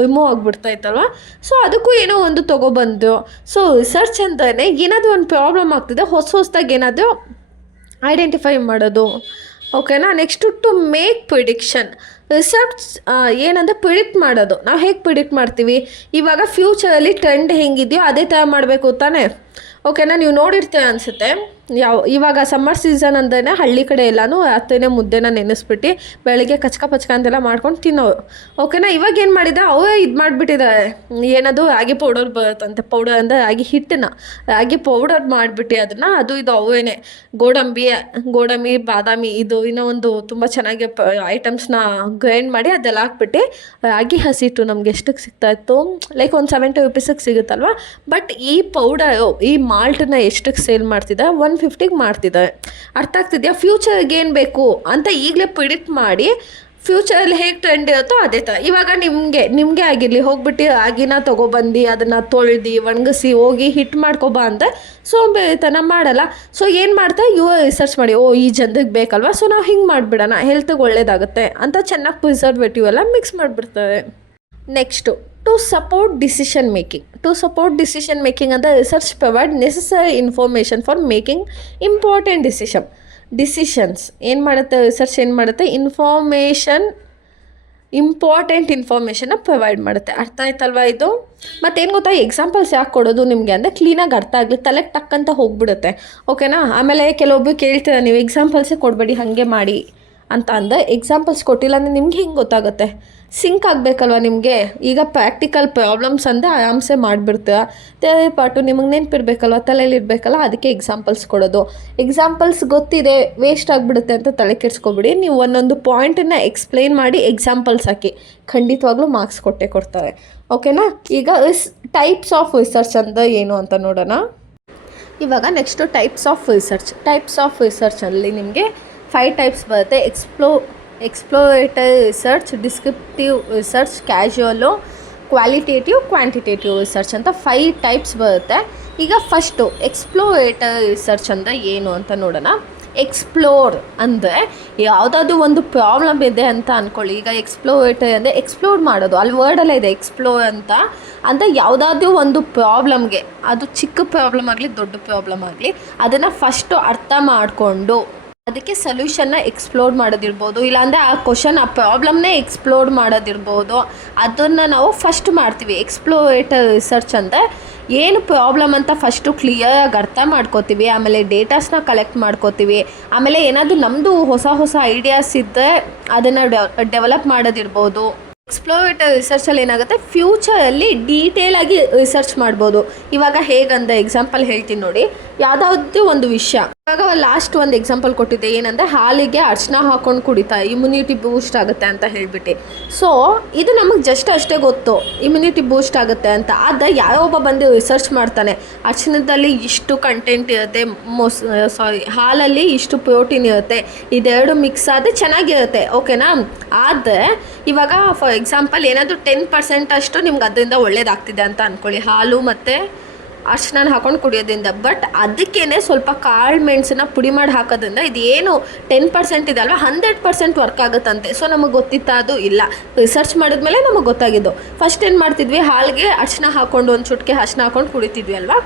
ರಿಮೂವ್ ಆಗಿಬಿಡ್ತಾಯಿತ್ತಲ್ವ. ಸೊ ಅದಕ್ಕೂ ಏನೋ ಒಂದು ತೊಗೊಬಂದು. ಸೊ ರಿಸರ್ಚ್ ಅಂತಲೇ ಏನಾದರೂ ಒಂದು ಪ್ರಾಬ್ಲಮ್ ಆಗ್ತಿದೆ, ಹೊಸದಾಗಿ ಏನಾದರೂ ಐಡೆಂಟಿಫೈ ಮಾಡೋದು. ಓಕೆನಾ. Next, to make prediction. Research ಏನಂದರೆ ಪ್ರಿಡಿಕ್ಟ್ ಮಾಡೋದು. ನಾವು ಹೇಗೆ ಪ್ರಿಡಿಕ್ಟ್ ಮಾಡ್ತೀವಿ? ಇವಾಗ ಫ್ಯೂಚರಲ್ಲಿ ಟ್ರೆಂಡ್ ಹೆಂಗಿದೆಯೋ ಅದೇ ಥರ ಮಾಡಬೇಕು ತಾನೇ. ಓಕೆನಾ. ನೀವು ನೋಡಿರ್ತೀರ ಅನಿಸುತ್ತೆ, ಇವಾಗ ಸಮ್ಮರ್ ಸೀಸನ್ ಅಂದೇ ಹಳ್ಳಿ ಕಡೆ ಎಲ್ಲನೂ ಅತ್ತೇನೆ ಮುದ್ದೆನ ನೆನೆಸ್ಬಿಟ್ಟು ಬೆಳಗ್ಗೆ ಕಚ್ಕ ಪಚ್ಕ ಅಂತೆಲ್ಲ ಮಾಡ್ಕೊಂಡು ತಿನ್ನೋರು. ಓಕೆನಾ. ಇವಾಗ ಏನು ಮಾಡಿದ ಅವೇ ಇದು ಮಾಡಿಬಿಟ್ಟಿದ್ದಾರೆ, ಏನದು ರಾಗಿ ಪೌಡರ್ ಬರುತ್ತಂತೆ, ಪೌಡರ್ ಅಂದರೆ ರಾಗಿ ಹಿಟ್ಟನ್ನ ರಾಗಿ ಪೌಡರ್ ಮಾಡಿಬಿಟ್ಟು ಅದನ್ನು ಅದು ಇದು ಅವೇನೆ ಗೋಡಂಬಿ ಬಾದಾಮಿ ಇದು ಇನ್ನೂ ಒಂದು ತುಂಬ ಚೆನ್ನಾಗಿ ಐಟಮ್ಸ್ನ ಗ್ರೈಂಡ್ ಮಾಡಿ ಅದೆಲ್ಲ ಹಾಕ್ಬಿಟ್ಟು ರಾಗಿ ಹಸಿಟ್ಟು ನಮ್ಗೆ ಎಷ್ಟಕ್ಕೆ ಸಿಗ್ತಾಯಿತ್ತು, ಲೈಕ್ ಒಂದು 70 ರೂಪೀಸಿಗೆ ಸಿಗುತ್ತಲ್ವ. ಬಟ್ ಈ ಪೌಡರು ಈ ಮಾಲ್ಟನ್ನ ಎಷ್ಟಕ್ಕೆ ಸೇಲ್ ಮಾಡ್ತಿದ್ದಾರೆ, 150ಗೆ ಮಾಡ್ತಿದ್ದಾರೆ. ಅರ್ಥ ಆಗ್ತಿದೆಯಾ? ಫ್ಯೂಚರ್ಗೆ ಏನು ಬೇಕು ಅಂತ ಈಗಲೇ ಪ್ರಿಡಿಕ್ಟ್ ಮಾಡಿ ಫ್ಯೂಚರಲ್ಲಿ ಹೇಗೆ ಟ್ರೆಂಡ್ ಇರುತ್ತೋ ಅದೇ ಥರ ಇವಾಗ ನಿಮಗೆ ಆಗಿರಲಿ, ಹೋಗ್ಬಿಟ್ಟು ರಾಗಿನ ತೊಗೊಬಂದು ಅದನ್ನು ತೊಳೆದು ಒಣಗಿಸಿ ಹೋಗಿ ಹಿಟ್ಟು ಮಾಡ್ಕೊಬಾ ಅಂತ ಸೋಂಬೇರಿತನ ಮಾಡಲ್ಲ. ಸೊ ಏನು ಮಾಡ್ತಾ ರಿಸರ್ಚ್ ಮಾಡಿ, ಈ ಜನರಿಗೆ ಬೇಕಲ್ವ, ಸೊ ನಾವು ಹಿಂಗೆ ಮಾಡಿಬಿಡೋಣ, ಹೆಲ್ತ್ಗೆ ಒಳ್ಳೇದಾಗುತ್ತೆ ಅಂತ ಚೆನ್ನಾಗಿ ಪ್ರಿಸರ್ವೇಟಿವ್ ಎಲ್ಲ ಮಿಕ್ಸ್ ಮಾಡಿಬಿಡ್ತಾರೆ. Next to support decision making ಅಂತ research provide necessary information for making important decisions ಏನು ಮಾಡುತ್ತೆ ರಿಸರ್ಚ್, ಏನು ಮಾಡುತ್ತೆ, ಇಂಪಾರ್ಟೆಂಟ್ ಇನ್ಫಾರ್ಮೇಷನ್ನ ಪ್ರೊವೈಡ್ ಮಾಡುತ್ತೆ. ಅರ್ಥ ಆಯ್ತಲ್ವ ಇದು? ಮತ್ತೇನು ಗೊತ್ತಾ, ಎಕ್ಸಾಂಪಲ್ಸ್ ಯಾಕೆ ಕೊಡೋದು ನಿಮಗೆ ಅಂದರೆ ಕ್ಲೀನಾಗಿ ಅರ್ಥ ಆಗಲಿ, ತಲೆಗೆ ಟಕ್ಕಂತ ಹೋಗ್ಬಿಡುತ್ತೆ. ಓಕೆನಾ. ಆಮೇಲೆ ಕೆಲವೊಬ್ಬರು ಕೇಳ್ತೀರ, ನೀವು ಎಕ್ಸಾಂಪಲ್ಸೇ ಕೊಡಬೇಡಿ ಹಾಗೆ ಮಾಡಿ ಅಂತ ಅಂದರೆ ಎಕ್ಸಾಂಪಲ್ಸ್ ಕೊಟ್ಟಿಲ್ಲ ಅಂದರೆ ನಿಮ್ಗೆ ಹೆಂಗೆ ಗೊತ್ತಾಗುತ್ತೆ? ಸಿಂಕ್ ಆಗಬೇಕಲ್ವ ನಿಮಗೆ. ಈಗ ಪ್ರಾಕ್ಟಿಕಲ್ ಪ್ರಾಬ್ಲಮ್ಸ್ ಅಂದರೆ ಆರಾಮ್ಸೆ ಮಾಡಿಬಿಡ್ತೀರ, ಥಿಯರಿ ಪಾರ್ಟು ನಿಮಗೆ ನೆನಪಿರ್ಬೇಕಲ್ವ, ತಲೆಯಲ್ಲಿ ಇರಬೇಕಲ್ಲ, ಅದಕ್ಕೆ ಎಕ್ಸಾಂಪಲ್ಸ್ ಕೊಡೋದು. ಎಕ್ಸಾಂಪಲ್ಸ್ ಗೊತ್ತಿದೆ ವೇಸ್ಟ್ ಆಗಿಬಿಡುತ್ತೆ ಅಂತ ತಲೆ ಕೆಡಿಸ್ಕೊಬಿಡಿ, ನೀವು ಒಂದೊಂದು ಪಾಯಿಂಟನ್ನು ಎಕ್ಸ್ಪ್ಲೈನ್ ಮಾಡಿ ಎಕ್ಸಾಂಪಲ್ಸ್ ಹಾಕಿ, ಖಂಡಿತವಾಗ್ಲೂ ಮಾರ್ಕ್ಸ್ ಕೊಡ್ತಾರೆ. ಓಕೆನಾ. ಈಗ ಟೈಪ್ಸ್ ಆಫ್ ರಿಸರ್ಚ್ ಅಂತ ಏನು ಅಂತ ನೋಡೋಣ. ಇವಾಗ ನೆಕ್ಸ್ಟು ಟೈಪ್ಸ್ ಆಫ್ ರಿಸರ್ಚಲ್ಲಿ ನಿಮಗೆ 5 ಟೈಪ್ಸ್ ಬರುತ್ತೆ. Exploratory research, descriptive research, casual, qualitative, quantitative research ಅಂತ 5 ಟೈಪ್ಸ್ ಬರುತ್ತೆ. ಈಗ ಫಸ್ಟು ಎಕ್ಸ್ಪ್ಲೋರೇಟರಿ ರಿಸರ್ಚ್ ಅಂದರೆ ಏನು ಅಂತ ನೋಡೋಣ. ಎಕ್ಸ್ಪ್ಲೋರ್ ಅಂದರೆ ಯಾವುದಾದ್ರೂ ಒಂದು ಪ್ರಾಬ್ಲಮ್ ಇದೆ ಅಂತ ಅಂದ್ಕೊಳ್ಳಿ. ಈಗ ಎಕ್ಸ್ಪ್ಲೋರೇಟರಿ ಅಂದರೆ ಎಕ್ಸ್ಪ್ಲೋರ್ ಮಾಡೋದು, ಅಲ್ಲಿ ವರ್ಡಲ್ಲೇ ಇದೆ ಎಕ್ಸ್ಪ್ಲೋರ್ ಅಂತ. ಅಂದರೆ ಯಾವುದಾದ್ರೂ ಒಂದು ಪ್ರಾಬ್ಲಮ್ಗೆ, ಅದು ಚಿಕ್ಕ ಪ್ರಾಬ್ಲಮ್ ಆಗಲಿ ದೊಡ್ಡ ಪ್ರಾಬ್ಲಮ್ ಆಗಲಿ, ಅದನ್ನು ಫಸ್ಟು ಅರ್ಥ ಮಾಡಿಕೊಂಡು ಅದಕ್ಕೆ ಸೊಲ್ಯೂಷನ್ನ ಎಕ್ಸ್ಪ್ಲೋರ್ ಮಾಡೋದಿರ್ಬೋದು, ಇಲ್ಲಾಂದರೆ ಆ ಕ್ವಶನ್ ಆ ಪ್ರಾಬ್ಲಮ್ನೇ ಎಕ್ಸ್ಪ್ಲೋರ್ ಮಾಡೋದಿರ್ಬೋದು. ಅದನ್ನು ನಾವು ಫಸ್ಟ್ ಮಾಡ್ತೀವಿ. ಎಕ್ಸ್ಪ್ಲೋರೇಟರಿ ರಿಸರ್ಚ್ ಅಂದರೆ ಏನು ಪ್ರಾಬ್ಲಮ್ ಅಂತ ಫಸ್ಟು ಕ್ಲಿಯರಾಗಿ ಅರ್ಥ ಮಾಡ್ಕೋತೀವಿ, ಆಮೇಲೆ ಡೇಟಾಸ್ನ ಕಲೆಕ್ಟ್ ಮಾಡ್ಕೋತೀವಿ, ಆಮೇಲೆ ಏನಾದರೂ ನಮ್ಮದು ಹೊಸ ಐಡಿಯಾಸ್ ಇದ್ದರೆ ಅದನ್ನು ಡೆವಲಪ್ ಮಾಡೋದಿರ್ಬೋದು. ಎಕ್ಸ್ಪ್ಲೋರೇಟರಿ ರಿಸರ್ಚಲ್ಲಿ ಏನಾಗುತ್ತೆ, ಫ್ಯೂಚರಲ್ಲಿ ಡೀಟೇಲಾಗಿ ರಿಸರ್ಚ್ ಮಾಡ್ಬೋದು. ಇವಾಗ ಹೇಗಂದ್ರೆ ಎಕ್ಸಾಂಪಲ್ ಹೇಳ್ತೀನಿ ನೋಡಿ. ಯಾವುದಾದ್ರೂ ಒಂದು ವಿಷಯ, ಇವಾಗ ಲಾಸ್ಟ್ ಒಂದು ಎಕ್ಸಾಂಪಲ್ ಕೊಟ್ಟಿದ್ದೆ, ಏನಂದರೆ ಹಾಲಿಗೆ ಅರಿಶಿನ ಹಾಕ್ಕೊಂಡು ಕುಡಿತಾರೆ, ಇಮ್ಯುನಿಟಿ ಬೂಸ್ಟ್ ಆಗುತ್ತೆ ಅಂತ ಹೇಳ್ಬಿಟ್ಟು. ಸೊ ಇದು ನಮಗೆ ಜಸ್ಟ್ ಅಷ್ಟೇ ಗೊತ್ತು, ಇಮ್ಯುನಿಟಿ ಬೂಸ್ಟ್ ಆಗುತ್ತೆ ಅಂತ. ಆದರೆ ಯಾರೋ ಒಬ್ಬ ಬಂದು ರಿಸರ್ಚ್ ಮಾಡ್ತಾನೆ, ಅರಿಶಿನದಲ್ಲಿ ಇಷ್ಟು ಕಂಟೆಂಟ್ ಇರುತ್ತೆ, ಹಾಲಲ್ಲಿ ಇಷ್ಟು ಪ್ರೋಟೀನ್ ಇರುತ್ತೆ, ಇದೆರಡು ಮಿಕ್ಸ್ ಆದರೆ ಚೆನ್ನಾಗಿರುತ್ತೆ. ಓಕೆನಾ. ಆದರೆ ಇವಾಗ ಫಾರ್ ಎಕ್ಸಾಂಪಲ್ ಏನಾದರೂ 10% ಅಷ್ಟು ನಿಮ್ಗೆ ಅದರಿಂದ ಒಳ್ಳೇದಾಗ್ತಿದೆ ಅಂತ ಅಂದ್ಕೊಳ್ಳಿ, ಹಾಲು ಮತ್ತು ಅರಿಶಿನ ಹಾಕೊಂಡು ಕುಡಿಯೋದ್ರಿಂದ. ಬಟ್ ಅದಕ್ಕೇ ಸ್ವಲ್ಪ ಕಾಳು ಮೆಣಸನ್ನ ಪುಡಿ ಮಾಡಿ ಹಾಕೋದ್ರಿಂದ ಇದು ಏನು 10% ಇದೆ ಅಲ್ವಾ, 100% ವರ್ಕ್ ಆಗುತ್ತಂತೆ. ಸೊ ನಮಗೆ ಗೊತ್ತಿತ್ತಾ? ಅದು ಇಲ್ಲ, ರಿಸರ್ಚ್ ಮಾಡಿದ್ಮೇಲೆ ನಮಗೆ ಗೊತ್ತಾಗಿದ್ದು. ಫಸ್ಟ್ ಏನು ಮಾಡ್ತಿದ್ವಿ, ಹಾಲಿಗೆ ಅರಿಶಿನ ಹಾಕ್ಕೊಂಡು ಒಂದು ಚುಟ್ಕೆ ಅರಿಶಿನ ಹಾಕ್ಕೊಂಡು ಕುಡಿತಿದ್ವಿ ಅಲ್ವಾ.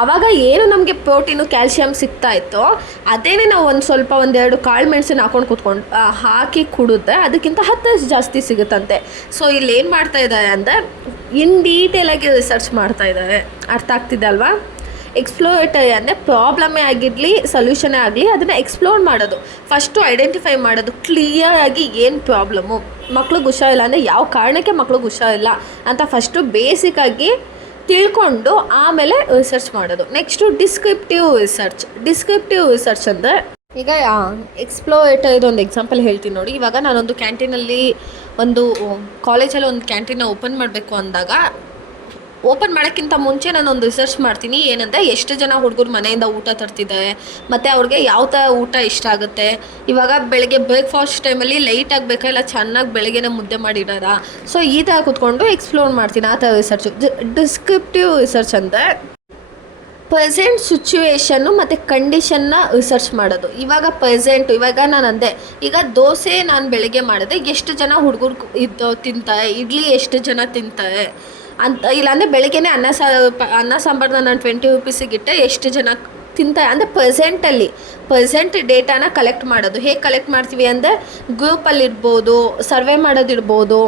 ಆವಾಗ ಏನು ನಮಗೆ ಪ್ರೋಟೀನು ಕ್ಯಾಲ್ಶಿಯಮ್ ಸಿಗ್ತಾ ಇತ್ತೋ ಅದೇನೇ ನಾವು ಒಂದೆರಡು ಕಾಳು ಮೆಣಸನ್ನು ಹಾಕಿ ಕುಡಿದ್ರೆ ಅದಕ್ಕಿಂತ 10 ಜಾಸ್ತಿ ಸಿಗುತ್ತಂತೆ. ಸೊ ಇಲ್ಲಿ ಏನು ಮಾಡ್ತಾ ಇದ್ದಾರೆ ಅಂದರೆ ಇನ್ ಡೀಟೇಲಾಗಿ ರಿಸರ್ಚ್ ಮಾಡ್ತಾ ಇದ್ದಾರೆ. ಅರ್ಥ ಆಗ್ತಿದೆ ಅಲ್ವಾ? ಎಕ್ಸ್ಪ್ಲೋರೇಟರಿ ಅಂದರೆ ಪ್ರಾಬ್ಲಮ್ಮೇ ಆಗಿರಲಿ ಸೊಲ್ಯೂಷನ್ನೇ ಆಗಲಿ ಅದನ್ನು ಎಕ್ಸ್ಪ್ಲೋರ್ ಮಾಡೋದು, ಫಸ್ಟು ಐಡೆಂಟಿಫೈ ಮಾಡೋದು ಕ್ಲಿಯರಾಗಿ ಏನು ಪ್ರಾಬ್ಲಮ್ಮು, ಮಕ್ಳಿಗೆ ಹುಷಾರಿಲ್ಲ ಅಂದರೆ ಯಾವ ಕಾರಣಕ್ಕೆ ಮಕ್ಳಿಗೆ ಹುಷಾರಿಲ್ಲ ಅಂತ ಫಸ್ಟು ಬೇಸಿಕ್ಕಾಗಿ ತಿಳ್ಕೊಂಡು ಆಮೇಲೆ ರಿಸರ್ಚ್ ಮಾಡೋದು. ನೆಕ್ಸ್ಟು ಡಿಸ್ಕ್ರಿಪ್ಟಿವ್ ರಿಸರ್ಚ್ ಅಂದರೆ ಈಗ ಎಕ್ಸ್ಪ್ಲೋರೇಟರ್ ಒಂದು ಎಕ್ಸಾಂಪಲ್ ಹೇಳ್ತೀನಿ ನೋಡಿ. ಇವಾಗ ನಾನೊಂದು ಕ್ಯಾಂಟೀನಲ್ಲಿ ಒಂದು ಕಾಲೇಜಲ್ಲಿ ಒಂದು ಕ್ಯಾಂಟೀನ ಓಪನ್ ಮಾಡಬೇಕು ಅಂದಾಗ ಓಪನ್ ಮಾಡೋಕ್ಕಿಂತ ಮುಂಚೆ ನಾನೊಂದು ರಿಸರ್ಚ್ ಮಾಡ್ತೀನಿ. ಏನಂದರೆ ಎಷ್ಟು ಜನ ಹುಡುಗರು ಮನೆಯಿಂದ ಊಟ ತರ್ತಿದ್ದಾರೆ ಮತ್ತು ಅವ್ರಿಗೆ ಯಾವ ಥರ ಊಟ ಇಷ್ಟ ಆಗುತ್ತೆ. ಇವಾಗ ಬೆಳಗ್ಗೆ ಬ್ರೇಕ್ಫಾಸ್ಟ್ ಟೈಮಲ್ಲಿ ಲೈಟ್ ಆಗಬೇಕಾ ಇಲ್ಲ ಚೆನ್ನಾಗಿ ಬೆಳಗ್ಗೆನೇ ಮುದ್ದೆ ಮಾಡಿರೋದಾ. ಸೊ ಈ ಥರ ಕೂತ್ಕೊಂಡು ಎಕ್ಸ್ಪ್ಲೋರ್ ಮಾಡ್ತೀನಿ, ಆ ಥರ ರಿಸರ್ಚು. ಡಿಸ್ಕ್ರಿಪ್ಟಿವ್ ರಿಸರ್ಚ್ ಅಂದರೆ ಪ್ರೆಸೆಂಟ್ ಸಿಚುವೇಶನ್ನು ಮತ್ತು ಕಂಡೀಷನ್ನ ರಿಸರ್ಚ್ ಮಾಡೋದು. ಇವಾಗ ನಾನು ಅಂದೆ, ಈಗ ದೋಸೆ ನಾನು ಬೆಳಗ್ಗೆ ಮಾಡಿದೆ, ಎಷ್ಟು ಜನ ಹುಡುಗರು ತಿಂತಾರೆ, ಇಡ್ಲಿ ಎಷ್ಟು ಜನ ತಿಂತಾರೆ ಅಂತ. ಇಲ್ಲಾಂದರೆ ಬೆಳಗ್ಗೆನೇ ಅನ್ನ ಸಾಂಬಾರನ್ನ ನಾನು 20 ರೂಪೀಸಿಗೆ ಇಟ್ಟೆ, ಎಷ್ಟು ಜನ ತಿಂತಾರೆ ಅಂದರೆ ಪ್ರೆಸೆಂಟ್ ಡೇಟಾನ ಕಲೆಕ್ಟ್ ಮಾಡೋದು. ಹೇಗೆ ಕಲೆಕ್ಟ್ ಮಾಡ್ತೀವಿ ಅಂದರೆ ಗ್ರೂಪಲ್ಲಿರ್ಬೋದು, ಸರ್ವೆ ಮಾಡೋದಿರ್ಬೋದು,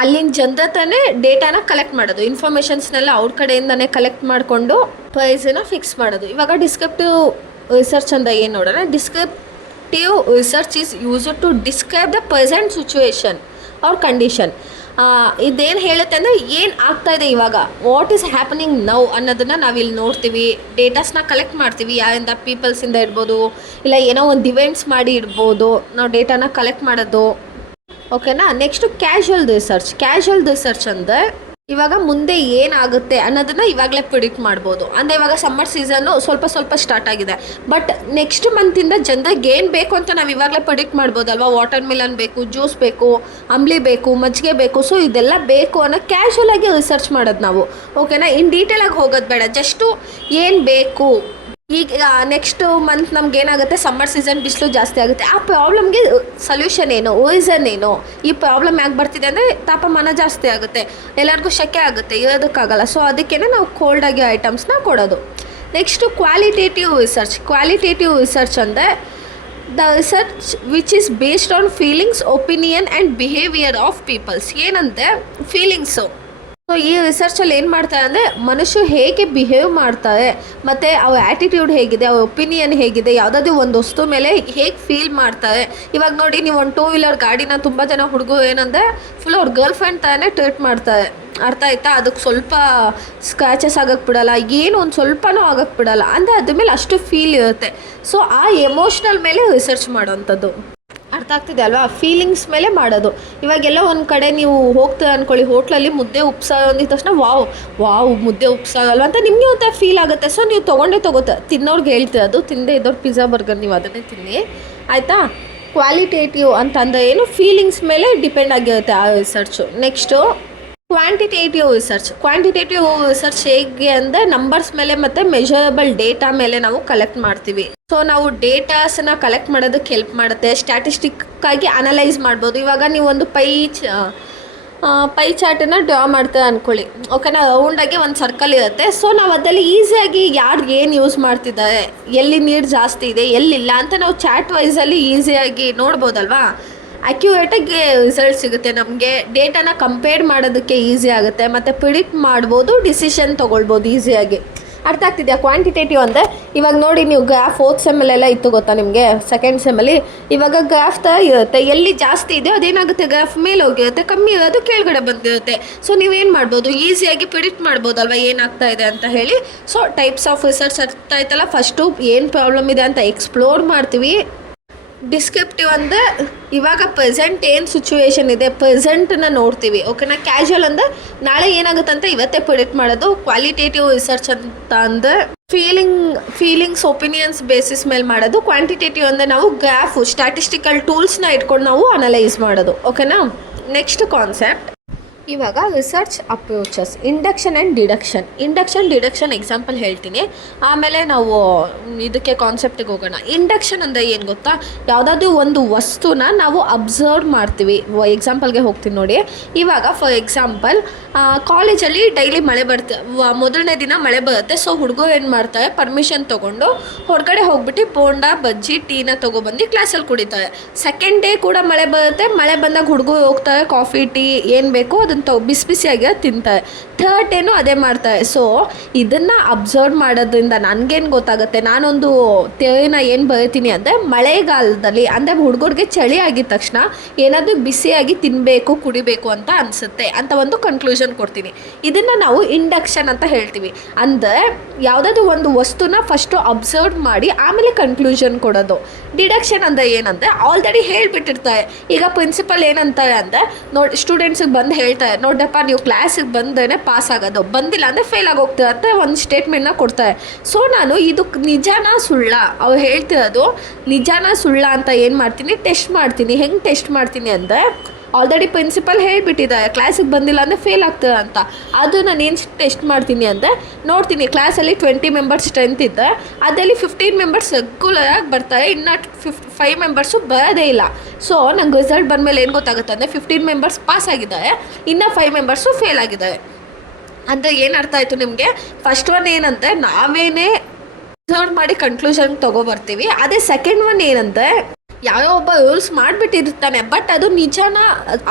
ಅಲ್ಲಿನ ಜನರೇ ಡೇಟಾನ ಕಲೆಕ್ಟ್ ಮಾಡೋದು, ಇನ್ಫಾರ್ಮೇಷನ್ಸ್ನೆಲ್ಲ ಅವ್ರ ಕಡೆಯಿಂದನೇ ಕಲೆಕ್ಟ್ ಮಾಡಿಕೊಂಡು ಪ್ರೈಸನ್ನ ಫಿಕ್ಸ್ ಮಾಡೋದು. ಇವಾಗ ಡಿಸ್ಕ್ರಿಪ್ಟಿವ್ ರಿಸರ್ಚ್ ಅಂತ ಏನು ನೋಡೋಣ. Descriptive research is used to describe the present situation or condition. ಇದೇನು ಹೇಳುತ್ತೆ ಅಂದರೆ ಏನು ಆಗ್ತಾಯಿದೆ ಇವಾಗ, ವಾಟ್ ಈಸ್ ಹ್ಯಾಪನಿಂಗ್ ನೌ ಅನ್ನೋದನ್ನು ನಾವಿಲ್ಲಿ ನೋಡ್ತೀವಿ. ಡೇಟಾಸ್ನ ಕಲೆಕ್ಟ್ ಮಾಡ್ತೀವಿ, ಯಾರಿಂದ ಪೀಪಲ್ಸಿಂದ ಇರ್ಬೋದು, ಇಲ್ಲ ಏನೋ ಒಂದು ಇವೆಂಟ್ಸ್ ಮಾಡಿ ಇರ್ಬೋದು, ನಾವು ಡೇಟಾನ ಕಲೆಕ್ಟ್ ಮಾಡೋದು. ಓಕೆನಾ. ನೆಕ್ಸ್ಟು ಕ್ಯಾಶುವಲ್ ರಿಸರ್ಚ್ ಅಂದರೆ ಇವಾಗ ಮುಂದೆ ಏನಾಗುತ್ತೆ ಅನ್ನೋದನ್ನು ಇವಾಗಲೇ ಪ್ರಿಡಿಕ್ಟ್ ಮಾಡ್ಬೋದು. ಅಂದರೆ ಇವಾಗ ಸಮ್ಮರ್ ಸೀಸನ್ನು ಸ್ವಲ್ಪ ಸ್ಟಾರ್ಟ್ ಆಗಿದೆ, ಬಟ್ ನೆಕ್ಸ್ಟ್ ಮಂತಿಂದ ಜನರಿಗೆ ಏನು ಬೇಕು ಅಂತ ನಾವು ಇವಾಗಲೇ ಪ್ರಿಡಿಕ್ಟ್ ಮಾಡ್ಬೋದಲ್ವ. ವಾಟರ್ ಮಿಲನ್ ಬೇಕು, ಜ್ಯೂಸ್ ಬೇಕು, ಅಂಬ್ಲಿ ಬೇಕು, ಮಜ್ಜಿಗೆ ಬೇಕು, ಸೊ ಇದೆಲ್ಲ ಬೇಕು ಅನ್ನೋ ಕ್ಯಾಶುವಲ್ ಆಗಿ ರಿಸರ್ಚ್ ಮಾಡೋದು ನಾವು. ಓಕೆನಾ. ಇನ್ ಡೀಟೇಲಾಗಿ ಹೋಗೋದು ಬೇಡ, ಜಸ್ಟು ಏನು ಬೇಕು. ಈಗ ನೆಕ್ಸ್ಟ್ ಮಂತ್ ನಮ್ಗೆ ಏನಾಗುತ್ತೆ, ಸಮ್ಮರ್ ಸೀಸನ್ ಬಿಸಿಲು ಜಾಸ್ತಿ ಆಗುತ್ತೆ, ಆ ಪ್ರಾಬ್ಲಮ್ಗೆ ಸೊಲ್ಯೂಷನ್ ಏನು, ರೀಸನ್ ಏನು, ಈ ಪ್ರಾಬ್ಲಮ್ ಯಾಕೆ ಬರ್ತಿದೆ ಅಂದರೆ ತಾಪಮಾನ ಜಾಸ್ತಿ ಆಗುತ್ತೆ, ಎಲ್ಲರಿಗೂ ಶೆಕೆ ಆಗುತ್ತೆ, ಇರೋದಕ್ಕಾಗಲ್ಲ. ಸೊ ಅದಕ್ಕೇ ನಾವು ಕೋಲ್ಡ್ ಆಗಿ ಐಟಮ್ಸ್ನ ಕೊಡೋದು. ನೆಕ್ಸ್ಟು ಕ್ವಾಲಿಟೇಟಿವ್ ರಿಸರ್ಚ್ ಅಂದರೆ the research which is based on feelings, opinion and behaviour of peoples. ಏನಂದರೆ ಫೀಲಿಂಗ್ಸು. ಸೊ ಈ ರಿಸರ್ಚಲ್ಲಿ ಏನು ಮಾಡ್ತಾರೆ ಅಂದರೆ ಮನುಷ್ಯ ಹೇಗೆ ಬಿಹೇವ್ ಮಾಡ್ತಾರೆ, ಮತ್ತು ಅವ್ರ ಆ್ಯಟಿಟ್ಯೂಡ್ ಹೇಗಿದೆ, ಅವ್ರ ಒಪಿನಿಯನ್ ಹೇಗಿದೆ, ಯಾವುದಾದ್ರೂ ಒಂದು ವಸ್ತು ಮೇಲೆ ಹೇಗೆ ಫೀಲ್ ಮಾಡ್ತಾರೆ. ಇವಾಗ ನೋಡಿ, ನೀವು ಒಂದು 2 ವೀಲರ್ ಗಾಡಿನ ತುಂಬ ಜನ ಹುಡುಗರು ಏನಂದರೆ ಫುಲ್ ಅವ್ರ ಗರ್ಲ್ ಫ್ರೆಂಡ್ ಥರನೇ ಟ್ರೀಟ್ ಮಾಡ್ತಾರೆ. ಅರ್ಥ ಆಯ್ತಾ? ಅದಕ್ಕೆ ಸ್ವಲ್ಪ ಸ್ಕ್ರ್ಯಾಚಸ್ ಆಗಕ್ಕೆ ಬಿಡಲ್ಲ, ಏನು ಒಂದು ಸ್ವಲ್ಪನೂ ಆಗಕ್ಕೆ ಬಿಡಲ್ಲ, ಅಂದರೆ ಅದ್ರ ಮೇಲೆ ಅಷ್ಟು ಫೀಲ್ ಇರುತ್ತೆ. ಸೊ ಆ ಎಮೋಷ್ನಲ್ ಮೇಲೆ ರಿಸರ್ಚ್ ಮಾಡೋವಂಥದ್ದು. ಅರ್ಥ ಆಗ್ತಿದೆ ಅಲ್ವಾ? ಫೀಲಿಂಗ್ಸ್ ಮೇಲೆ ಮಾಡೋದು. ಇವಾಗೆಲ್ಲ ಒಂದು ಕಡೆ ನೀವು ಹೋಗ್ತೀರ ಅಂದ್ಕೊಳ್ಳಿ, ಹೋಟ್ಲಲ್ಲಿ ಮುದ್ದೆ ಉಪ್ಸಾರು ಅಂದಿದ ತಕ್ಷಣ ವಾವ್ ಮುದ್ದೆ ಉಪ್ಸಾರು ಅಲ್ವಾ ಅಂತ ನಿಮಗೆ ಒಂಥರ ಫೀಲ್ ಆಗುತ್ತೆ. ಸೊ ನೀವು ತೊಗೊತ್ತೆ ತಿನ್ನೋರ್ಗೆ ಹೇಳ್ತೀರ, ಅದು ತಿಂದೇ ಇದ್ದವ್ರು ಪಿಜ್ಜಾ ಬರ್ಗರ್ ನೀವು ಅದನ್ನೇ ತಿನ್ನಿ, ಆಯಿತಾ? ಕ್ವಾಲಿಟೇಟಿವ್ ಅಂತಂದರೆ ಏನು, ಫೀಲಿಂಗ್ಸ್ ಮೇಲೆ ಡಿಪೆಂಡ್ ಆಗಿರುತ್ತೆ ಆ ರಿಸರ್ಚು. ನೆಕ್ಸ್ಟು ಕ್ವಾಂಟಿಟೇಟಿವ್ ರಿಸರ್ಚ್ ಹೇಗೆ ಅಂದರೆ ನಂಬರ್ಸ್ ಮೇಲೆ ಮತ್ತು ಮೆಷರಬಲ್ ಡೇಟಾ ಮೇಲೆ ನಾವು ಕಲೆಕ್ಟ್ ಮಾಡ್ತೀವಿ. ಸೊ ನಾವು ಡೇಟಾಸನ್ನ ಕಲೆಕ್ಟ್ ಮಾಡೋದಕ್ಕೆ ಹೆಲ್ಪ್ ಮಾಡುತ್ತೆ. ಸ್ಟ್ಯಾಟಿಸ್ಟಿಕ್ಕಾಗಿ ಅನಲೈಸ್ ಮಾಡ್ಬೋದು. ಇವಾಗ ನೀವು ಒಂದು ಪೈ ಚಾರ್ಟನ್ನು ಡ್ರಾ ಮಾಡ್ತೀರ ಅಂದ್ಕೊಳ್ಳಿ, ಓಕೆನಾ. ರೌಂಡಾಗಿ ಒಂದು ಸರ್ಕಲ್ ಇರುತ್ತೆ. ಸೊ ನಾವು ಅದರಲ್ಲಿ ಈಸಿಯಾಗಿ ಯಾರು ಏನು ಯೂಸ್ ಮಾಡ್ತಿದ್ದಾರೆ, ಎಲ್ಲಿ ನೀರು ಜಾಸ್ತಿ ಇದೆ, ಎಲ್ಲಿಲ್ಲ ಅಂತ ನಾವು ಚಾರ್ಟ್ ವೈಸಲ್ಲಿ ಈಸಿಯಾಗಿ ನೋಡ್ಬೋದಲ್ವಾ. ಅಕ್ಯುರೇಟಾಗಿ ರಿಸಲ್ಟ್ ಸಿಗುತ್ತೆ ನಮಗೆ. ಡೇಟಾನ ಕಂಪೇರ್ ಮಾಡೋದಕ್ಕೆ ಈಸಿ ಆಗುತ್ತೆ, ಮತ್ತು ಪ್ರಿಡಿಕ್ಟ್ ಮಾಡ್ಬೋದು, ಡಿಸಿಷನ್ ತೊಗೊಳ್ಬೋದು ಈಸಿಯಾಗಿ. ಅರ್ಥ ಆಗ್ತಿದೆಯಾ? ಕ್ವಾಂಟಿಟೇಟಿವ್ ಅಂದರೆ ಇವಾಗ ನೋಡಿ, ನೀವು ಗ್ರಾಫ್ 4th ಸೆಮ್ಮಲ್ಲೆಲ್ಲ ಇತ್ತು ಗೊತ್ತಾ ನಿಮಗೆ, 2nd ಸೆಮ್ಮಲ್ಲಿ ಇವಾಗ ಗ್ರಾಫ್ ಥರ ಇರುತ್ತೆ. ಎಲ್ಲಿ ಜಾಸ್ತಿ ಇದೆಯೋ ಅದೇನಾಗುತ್ತೆ, ಗ್ರಾಫ್ ಮೇಲೆ ಹೋಗಿರುತ್ತೆ, ಕಮ್ಮಿ ಇರೋದು ಕೆಳಗಡೆ ಬಂದಿರುತ್ತೆ. ಸೊ ನೀವೇನು ಮಾಡ್ಬೋದು, ಈಸಿಯಾಗಿ ಪ್ರಿಡಿಕ್ಟ್ ಮಾಡ್ಬೋದಲ್ವ ಏನಾಗ್ತಾ ಇದೆ ಅಂತ ಹೇಳಿ. ಸೊ ಟೈಪ್ಸ್ ಆಫ್ ರಿಸರ್ಚ್ ಅರ್ಥ ಆಯ್ತಲ್ಲ. ಫಸ್ಟು ಏನು ಪ್ರಾಬ್ಲಮ್ ಇದೆ ಅಂತ ಎಕ್ಸ್ಪ್ಲೋರ್ ಮಾಡ್ತೀವಿ. ಡಿಸ್ಕ್ರಿಪ್ಟಿವ್ ಅಂದರೆ ಇವಾಗ ಪ್ರೆಸೆಂಟ್ ಏನು ಸಿಚುವೇಶನ್ ಇದೆ, ಪ್ರೆಸೆಂಟನ್ನ ನೋಡ್ತೀವಿ, ಓಕೆನಾ. ಕ್ಯಾಶುವಲ್ ಅಂದರೆ ನಾಳೆ ಏನಾಗುತ್ತೆ ಅಂತ ಇವತ್ತೇ ಪ್ರಿಡಿಕ್ಟ್ ಮಾಡೋದು. ಕ್ವಾಲಿಟೇಟಿವ್ ರಿಸರ್ಚ್ ಅಂತ ಅಂದರೆ ಫೀಲಿಂಗ್ಸ್ ಒಪಿನಿಯನ್ಸ್ ಬೇಸಿಸ್ ಮೇಲೆ ಮಾಡೋದು. ಕ್ವಾಂಟಿಟೇಟಿವ್ ಅಂದರೆ ನಾವು ಗ್ರಾಫು ಸ್ಟ್ಯಾಟಿಸ್ಟಿಕಲ್ ಟೂಲ್ಸ್ನ ಇಟ್ಕೊಂಡು ನಾವು ಅನಲೈಸ್ ಮಾಡೋದು, ಓಕೆನಾ. ನೆಕ್ಸ್ಟ್ ಕಾನ್ಸೆಪ್ಟ್ ಇವಾಗ research approaches, induction and deduction example ಹೇಳ್ತೀನಿ, ಆಮೇಲೆ ನಾವು ಇದಕ್ಕೆ ಕಾನ್ಸೆಪ್ಟಿಗೆ ಹೋಗೋಣ. ಇಂಡಕ್ಷನ್ ಅಂದರೆ ಏನು ಗೊತ್ತಾ, ಯಾವುದಾದ್ರೂ ಒಂದು ವಸ್ತುನ ನಾವು ಅಬ್ಸರ್ವ್ ಮಾಡ್ತೀವಿ. ಎಕ್ಸಾಂಪಲ್ಗೆ ಹೋಗ್ತೀನಿ ನೋಡಿ. ಇವಾಗ ಫಾರ್ ಎಕ್ಸಾಂಪಲ್ ಕಾಲೇಜಲ್ಲಿ ಡೈಲಿ ಮಳೆ ಮೊದಲನೇ ದಿನ ಮಳೆ ಬರುತ್ತೆ. ಸೊ ಹುಡುಗರು ಏನು ಮಾಡ್ತಾರೆ, ಪರ್ಮಿಷನ್ ತೊಗೊಂಡು ಹೊರಗಡೆ ಹೋಗ್ಬಿಟ್ಟು ಬೋಂಡಾ ಬಜ್ಜಿ ಟೀನ ತೊಗೊಬಂದು ಕ್ಲಾಸಲ್ಲಿ ಕುಡಿತಾರೆ. ಸೆಕೆಂಡ್ ಡೇ ಕೂಡ ಮಳೆ ಬರುತ್ತೆ. ಮಳೆ ಬಂದಾಗ ಹುಡುಗರು ಹೋಗ್ತಾರೆ, ಕಾಫಿ ಟೀ ಏನು ಬೇಕೋ ಅದನ್ನು ಬಿಸಿಯಾಗಿ ತಿಂತಾರೆ. ಥರ್ಡ್ ಡೇನೂ ಅದೇ ಮಾಡ್ತಾರೆ. ಸೊ ಇದನ್ನು ಅಬ್ಸರ್ವ್ ಮಾಡೋದ್ರಿಂದ ನನಗೇನು ಗೊತ್ತಾಗುತ್ತೆ, ನಾನೊಂದು ಥಿಯರಿನ ಏನು ಬರೀತೀನಿ ಅಂದರೆ, ಮಳೆಗಾಲದಲ್ಲಿ ಅಂದರೆ ಹುಡುಗರಿಗೆ ಚಳಿ ಆಗಿದ ತಕ್ಷಣ ಏನಾದರೂ ಬಿಸಿಯಾಗಿ ತಿನ್ನಬೇಕು, ಕುಡಿಬೇಕು ಅಂತ ಅನಿಸುತ್ತೆ ಅಂತ ಒಂದು ಕನ್ಕ್ಲೂಷನ್ ಕೊಡ್ತೀನಿ. ಇದನ್ನು ನಾವು ಇಂಡಕ್ಷನ್ ಅಂತ ಹೇಳ್ತೀವಿ. ಅಂದರೆ ಯಾವುದಾದ್ರೂ ಒಂದು ವಸ್ತುನ ಫಸ್ಟು ಅಬ್ಸರ್ವ್ ಮಾಡಿ ಆಮೇಲೆ ಕನ್ಕ್ಲೂಷನ್ ಕೊಡೋದು. ಡಿಡಕ್ಷನ್ ಅಂದರೆ ಏನಂದರೆ ಆಲ್ರೆಡಿ ಹೇಳಿಬಿಟ್ಟಿರ್ತಾರೆ. ಈಗ ಪ್ರಿನ್ಸಿಪಲ್ ಏನಂತಾರೆ ಅಂದರೆ, ನೋಡಿ ಸ್ಟೂಡೆಂಟ್ಸಿಗೆ ಬಂದು ಹೇಳ್ತಾರೆ, ನೋಡಪ್ಪ ನೀವು ಕ್ಲಾಸಿಗೆ ಬಂದೇ ಪಾಸ್ ಆಗೋದು, ಬಂದಿಲ್ಲ ಅಂದರೆ ಫೇಲ್ ಆಗಿ ಹೋಗ್ತಾರೆ ಅಂತ ಒಂದು ಸ್ಟೇಟ್ಮೆಂಟ್ನ ಕೊಡ್ತಾರೆ. ಸೊ ನಾನು ಇದು ನಿಜಾನ ಸುಳ್ಳ, ಅವ್ರು ಹೇಳ್ತಿರೋದು ನಿಜಾನ ಸುಳ್ಳ ಅಂತ ಏನು ಮಾಡ್ತೀನಿ, ಟೆಸ್ಟ್ ಮಾಡ್ತೀನಿ. ಹೆಂಗೆ ಟೆಸ್ಟ್ ಮಾಡ್ತೀನಿ ಅಂದರೆ, ಆಲ್ರೆಡಿ ಪ್ರಿನ್ಸಿಪಲ್ ಹೇಳಿಬಿಟ್ಟಿದ್ದಾರೆ ಕ್ಲಾಸಿಗೆ ಬಂದಿಲ್ಲ ಅಂದರೆ ಫೇಲ್ ಆಗ್ತದೆ ಅಂತ. ಅದು ನಾನು ಏನು ಟೆಸ್ಟ್ ಮಾಡ್ತೀನಿ ಅಂದರೆ, ನೋಡ್ತೀನಿ ಕ್ಲಾಸಲ್ಲಿ 20 ಮೆಂಬರ್ಸ್ ಸ್ಟ್ರೆಂತ್ ಇದ್ದರೆ ಅದರಲ್ಲಿ 15 ಮೆಂಬರ್ಸ್ ರೆಗ್ಯುಲರಾಗಿ ಬರ್ತಾರೆ, ಇನ್ನು 5 ಮೆಂಬರ್ಸು ಬರೋದೇ ಇಲ್ಲ. ಸೊ ನಂಗೆ ರಿಸಲ್ಟ್ ಬಂದಮೇಲೆ ಏನು ಗೊತ್ತಾಗುತ್ತೆ ಅಂದರೆ, 15 ಮೆಂಬರ್ಸ್ ಪಾಸ್ ಆಗಿದ್ದಾರೆ, ಇನ್ನು 5 ಮೆಂಬರ್ಸು ಫೇಲ್ ಆಗಿದ್ದಾರೆ. ಅಂದರೆ ಏನು ಅರ್ಥ ಆಯಿತು ನಿಮಗೆ? ಫಸ್ಟ್ ಒನ್ ಏನಂದರೆ ನಾವೇನೇ ಅಬ್ಸರ್ವ್ ಮಾಡಿ ಕನ್ಕ್ಲೂಷನ್ ತೊಗೊಬರ್ತೀವಿ. ಅದೇ ಸೆಕೆಂಡ್ ಒನ್ ಏನಂದರೆ, ಯಾವ್ಯಾವ ಒಬ್ಬ ರೂಲ್ಸ್ ಮಾಡಿಬಿಟ್ಟಿರ್ತಾನೆ, ಬಟ್ ಅದು ನಿಜಾನ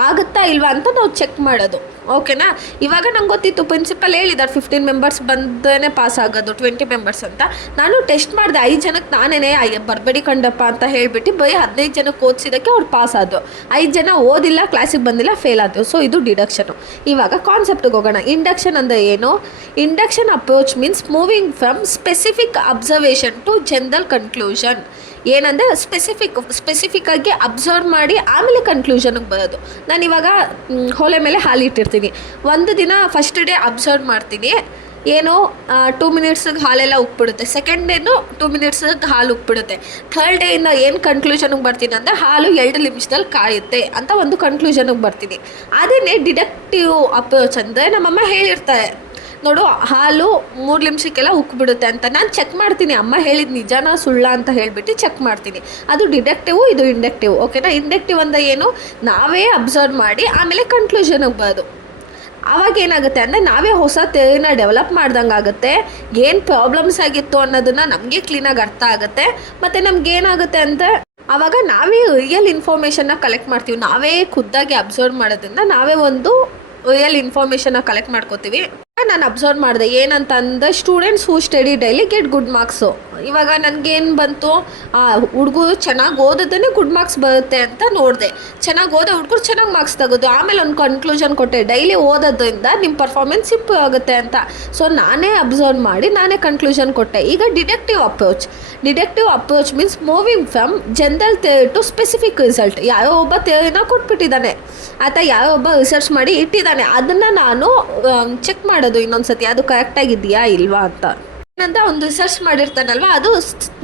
ಆಗುತ್ತಾ ಇಲ್ವಾ ಅಂತ ನಾವು ಚೆಕ್ ಮಾಡೋದು. ಓಕೆನಾ? ಇವಾಗ ನಂಗೆ ಗೊತ್ತಿತ್ತು ಪ್ರಿನ್ಸಿಪಲ್ ಹೇಳಿದ್ದಾರೆ 15 ಮೆಂಬರ್ಸ್ ಬಂದೇ ಪಾಸ್ ಆಗೋದು, 20 ಮೆಂಬರ್ಸ್ ಅಂತ. ನಾನು ಟೆಸ್ಟ್ ಮಾಡಿದೆ 5 ಜನಕ್ಕೆ ನಾನೇ ಬರಬೇಡಿ ಕಂಡಪ್ಪ ಅಂತ ಹೇಳಿಬಿಟ್ಟು ಬರೀ 15 ಜನಕ್ಕೆ ಓದಿಸಿದ್ದಕ್ಕೆ ಅವ್ರು ಪಾಸ್ ಆದರು. 5 ಜನ ಓದಿಲ್ಲ, ಕ್ಲಾಸಿಗೆ ಬಂದಿಲ್ಲ, ಫೇಲ್ ಆದರು. ಸೊ ಇದು ಡಿಡಕ್ಷನು. ಇವಾಗ ಕಾನ್ಸೆಪ್ಟಿಗೆ ಹೋಗೋಣ. ಇಂಡಕ್ಷನ್ ಅಂದರೆ ಏನು? Induction approach means moving from specific observation to general conclusion. ಏನಂದರೆ ಸ್ಪೆಸಿಫಿಕ್ಕಾಗಿ ಅಬ್ಸರ್ವ್ ಮಾಡಿ ಆಮೇಲೆ ಕನ್ಕ್ಲೂಷನ್ಗೆ ಬರೋದು. ನಾನು ಇವಾಗ ಹೊಲೆ ಮೇಲೆ ಹಾಲು ಇಟ್ಟಿರ್ತೀನಿ. ಒಂದು ದಿನ ಫಸ್ಟ್ ಡೇ ಅಬ್ಸರ್ವ್ ಮಾಡ್ತೀನಿ, ಏನೋ 2 ಮಿನಿಟ್ಸಿಗೆ ಹಾಲೆಲ್ಲ ಉಪ್ಪಿಡುತ್ತೆ. ಸೆಕೆಂಡ್ ಡೇನು 2 ಮಿನಿಟ್ಸಿಗೆ ಹಾಲು ಉಪ್ಪಿಡುತ್ತೆ. ಥರ್ಡ್ ಡೇಯಿಂದ ಏನು ಕನ್ಕ್ಲೂಷನ್ಗೆ ಬರ್ತೀನಿ ಅಂದರೆ ಹಾಲು 2 ನಿಮಿಷದಲ್ಲಿ ಕಾಯುತ್ತೆ ಅಂತ ಒಂದು ಕನ್ಕ್ಲೂಷನ್ಗೆ ಬರ್ತೀನಿ. ಅದೇನೇ ಡಿಡಕ್ಟಿವ್ ಅಪ್ರೋಚ್ ಅಂದರೆ ನಮ್ಮಮ್ಮ ಹೇಳಿರ್ತಾರೆ, ನೋಡು ಹಾಲು 3 ನಿಮಿಷಕ್ಕೆಲ್ಲ ಉಕ್ಬಿಡುತ್ತೆ ಅಂತ. ನಾನು ಚೆಕ್ ಮಾಡ್ತೀನಿ, ಅಮ್ಮ ಹೇಳಿದ ನಿಜಾನ ಸುಳ್ಳ ಅಂತ ಹೇಳಿಬಿಟ್ಟು ಚೆಕ್ ಮಾಡ್ತೀನಿ. ಅದು ಡಿಡಕ್ಟಿವ್, ಇದು ಇಂಡಕ್ಟಿವ್. ಓಕೆನಾ? ಇಂಡಕ್ಟಿವ್ ಅಂದರೆ ಏನು? ನಾವೇ ಅಬ್ಸರ್ವ್ ಮಾಡಿ ಆಮೇಲೆ ಕನ್ಕ್ಲೂಷನ್ಗೆ ಬರೋದು. ಆವಾಗ ಏನಾಗುತ್ತೆ ಅಂದರೆ ನಾವೇ ಹೊಸ ಥಿಯರಿನ ಡೆವಲಪ್ ಮಾಡ್ದಂಗೆ ಆಗುತ್ತೆ. ಏನು ಪ್ರಾಬ್ಲಮ್ಸ್ ಆಗಿತ್ತು ಅನ್ನೋದನ್ನು ನಮಗೆ ಕ್ಲೀನಾಗಿ ಅರ್ಥ ಆಗುತ್ತೆ. ಮತ್ತು ನಮಗೇನಾಗುತ್ತೆ ಅಂತ ಆವಾಗ ನಾವೇ ರಿಯಲ್ ಇನ್ಫಾರ್ಮೇಷನ್ನ ಕಲೆಕ್ಟ್ ಮಾಡ್ತೀವಿ. ನಾವೇ ಖುದ್ದಾಗಿ ಅಬ್ಸರ್ವ್ ಮಾಡೋದ್ರಿಂದ ನಾವೇ ಒಂದು ರಿಯಲ್ ಇನ್ಫಾರ್ಮೇಷನ್ನ ಕಲೆಕ್ಟ್ ಮಾಡ್ಕೋತೀವಿ. ನಾನು ಅಬ್ಸರ್ವ್ ಮಾಡಿದೆ ಏನಂತಂದರೆ students who study daily get good marks. ಇವಾಗ ನನಗೇನು ಬಂತು, ಹುಡುಗರು ಚೆನ್ನಾಗಿ ಓದೋದನ್ನೇ ಗುಡ್ ಮಾರ್ಕ್ಸ್ ಬರುತ್ತೆ ಅಂತ ನೋಡಿದೆ. ಚೆನ್ನಾಗಿ ಓದೋ ಹುಡುಗರು ಚೆನ್ನಾಗಿ ಮಾರ್ಕ್ಸ್ ತೆಗೆದು ಆಮೇಲೆ ಒಂದು ಕನ್ಕ್ಲೂಷನ್ ಕೊಟ್ಟೆ, ಡೈಲಿ ಓದೋದ್ರಿಂದ ನಿಮ್ಮ ಪರ್ಫಾರ್ಮೆನ್ಸ್ ಇಂಪ್ರೂವ್ ಆಗುತ್ತೆ ಅಂತ. ಸೊ ನಾನೇ ಅಬ್ಸರ್ವ್ ಮಾಡಿ ನಾನೇ ಕನ್ಕ್ಲೂಷನ್ ಕೊಟ್ಟೆ. ಈಗ deductive approach means moving from general theory to specific result. ಯಾರೋ ಒಬ್ಬ ಥಿಯರಿನ ಕೊಟ್ಬಿಟ್ಟಿದ್ದಾನೆ ಅಥವಾ ಯಾರೋ ಒಬ್ಬ ರಿಸರ್ಚ್ ಮಾಡಿ ಇಟ್ಟಿದ್ದಾನೆ, ಅದನ್ನು ನಾನು ಚೆಕ್ ಮಾಡೋದು ಇನ್ನೊಂದ್ಸತಿ ಅದು ಕರೆಕ್ಟಾಗಿದೆಯಾ ಇಲ್ವಾ ಅಂತ. ಏನಂತ ಒಂದು ರಿಸರ್ಚ್ ಮಾಡಿರ್ತಾನಲ್ವ, ಅದು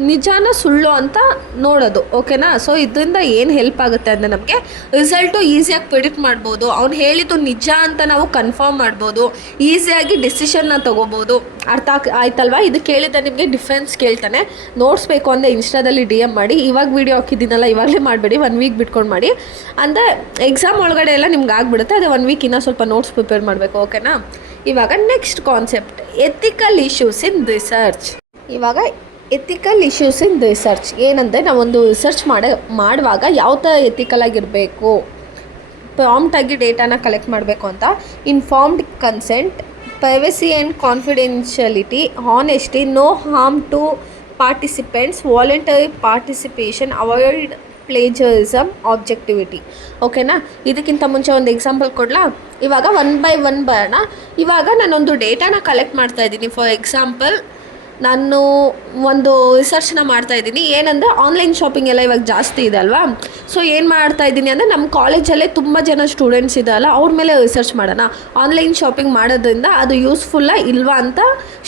ನಿಜಾನ ಸುಳ್ಳು ಅಂತ ನೋಡೋದು. ಓಕೆನಾ? ಸೊ ಇದರಿಂದ ಏನು ಹೆಲ್ಪ್ ಆಗುತ್ತೆ ಅಂದರೆ ನಮಗೆ ರಿಸಲ್ಟು ಈಸಿಯಾಗಿ ಪ್ರಿಡಿಕ್ಟ್ ಮಾಡ್ಬೋದು. ಅವ್ನು ಹೇಳಿದ್ದು ನಿಜ ಅಂತ ನಾವು ಕನ್ಫರ್ಮ್ ಮಾಡ್ಬೋದು. ಈಸಿಯಾಗಿ ಡಿಸಿಷನ್ನ ತೊಗೋಬೋದು. ಅರ್ಥ ಆಯ್ತಲ್ವಾ? ಇದು ಕೇಳಿದ ನಿಮಗೆ ಡಿಫ್ರೆನ್ಸ್ ಕೇಳ್ತಾನೆ. ನೋಟ್ಸ್ ಬೇಕು ಅಂದರೆ ಇನ್ಸ್ಟಾದಲ್ಲಿ DM ಮಾಡಿ. ಇವಾಗ ವೀಡಿಯೋ ಹಾಕಿದ್ದೀನಲ್ಲ, ಇವಾಗಲೇ ಮಾಡಬೇಡಿ, 1 ವೀಕ್ ಬಿಟ್ಕೊಂಡು ಮಾಡಿ. ಅಂದರೆ ಎಕ್ಸಾಮ್ ಒಳಗಡೆ ಎಲ್ಲ ನಿಮ್ಗೆ ಆಗಿಬಿಡುತ್ತೆ. ಅದೇ 1 ವೀಕ್ ಇನ್ನೂ ಸ್ವಲ್ಪ ನೋಟ್ಸ್ ಪ್ರಿಪೇರ್ ಮಾಡಬೇಕು. ಓಕೆನಾ? ಇವಾಗ next concept ethical issues in research. ಇವಾಗ ಎಥಿಕಲ್ ಇಶ್ಯೂಸ್ ಇನ್ ರಿಸರ್ಚ್ ಏನಂದರೆ ನಾವೊಂದು ರಿಸರ್ಚ್ ಮಾಡುವಾಗ ಯಾವ ಥರ ಎಥಿಕಲ್ ಆಗಿರಬೇಕು, ಪ್ರಾಂಪ್ಟಾಗಿ ಡೇಟಾನ ಕಲೆಕ್ಟ್ ಮಾಡಬೇಕು ಅಂತ, informed consent, privacy and confidentiality, honesty, no harm to participants, voluntary participation, avoid plagiarism, objectivity. ಓಕೆನಾ? ಇದಕ್ಕಿಂತ ಮುಂಚೆ ಒಂದು ಎಕ್ಸಾಂಪಲ್ ಕೊಡಲಾ? ಇವಾಗ 1 by 1 ಬರೋಣ. ಇವಾಗ ನಾನೊಂದು ಡೇಟಾನ ಕಲೆಕ್ಟ್ ಮಾಡ್ತಾಯಿದ್ದೀನಿ. ಫಾರ್ ಎಕ್ಸಾಂಪಲ್ ನಾನು ಒಂದು ರಿಸರ್ಚ್ನ ಮಾಡ್ತಾಯಿದ್ದೀನಿ. ಏನಂದರೆ ಆನ್ಲೈನ್ ಶಾಪಿಂಗ್ ಎಲ್ಲ ಇವಾಗ ಜಾಸ್ತಿ ಇದೆ ಅಲ್ವಾ? ಸೊ ಏನು ಮಾಡ್ತಾಯಿದ್ದೀನಿ ಅಂದರೆ ನಮ್ಮ ಕಾಲೇಜಲ್ಲೇ ತುಂಬ ಜನ ಸ್ಟೂಡೆಂಟ್ಸ್ ಇದೆಯಲ್ಲ, ಅವ್ರ ಮೇಲೆ ರಿಸರ್ಚ್ ಮಾಡೋಣ. ಆನ್ಲೈನ್ ಶಾಪಿಂಗ್ ಮಾಡೋದ್ರಿಂದ ಅದು ಯೂಸ್ಫುಲ್ಲಾ ಇಲ್ವಾ ಅಂತ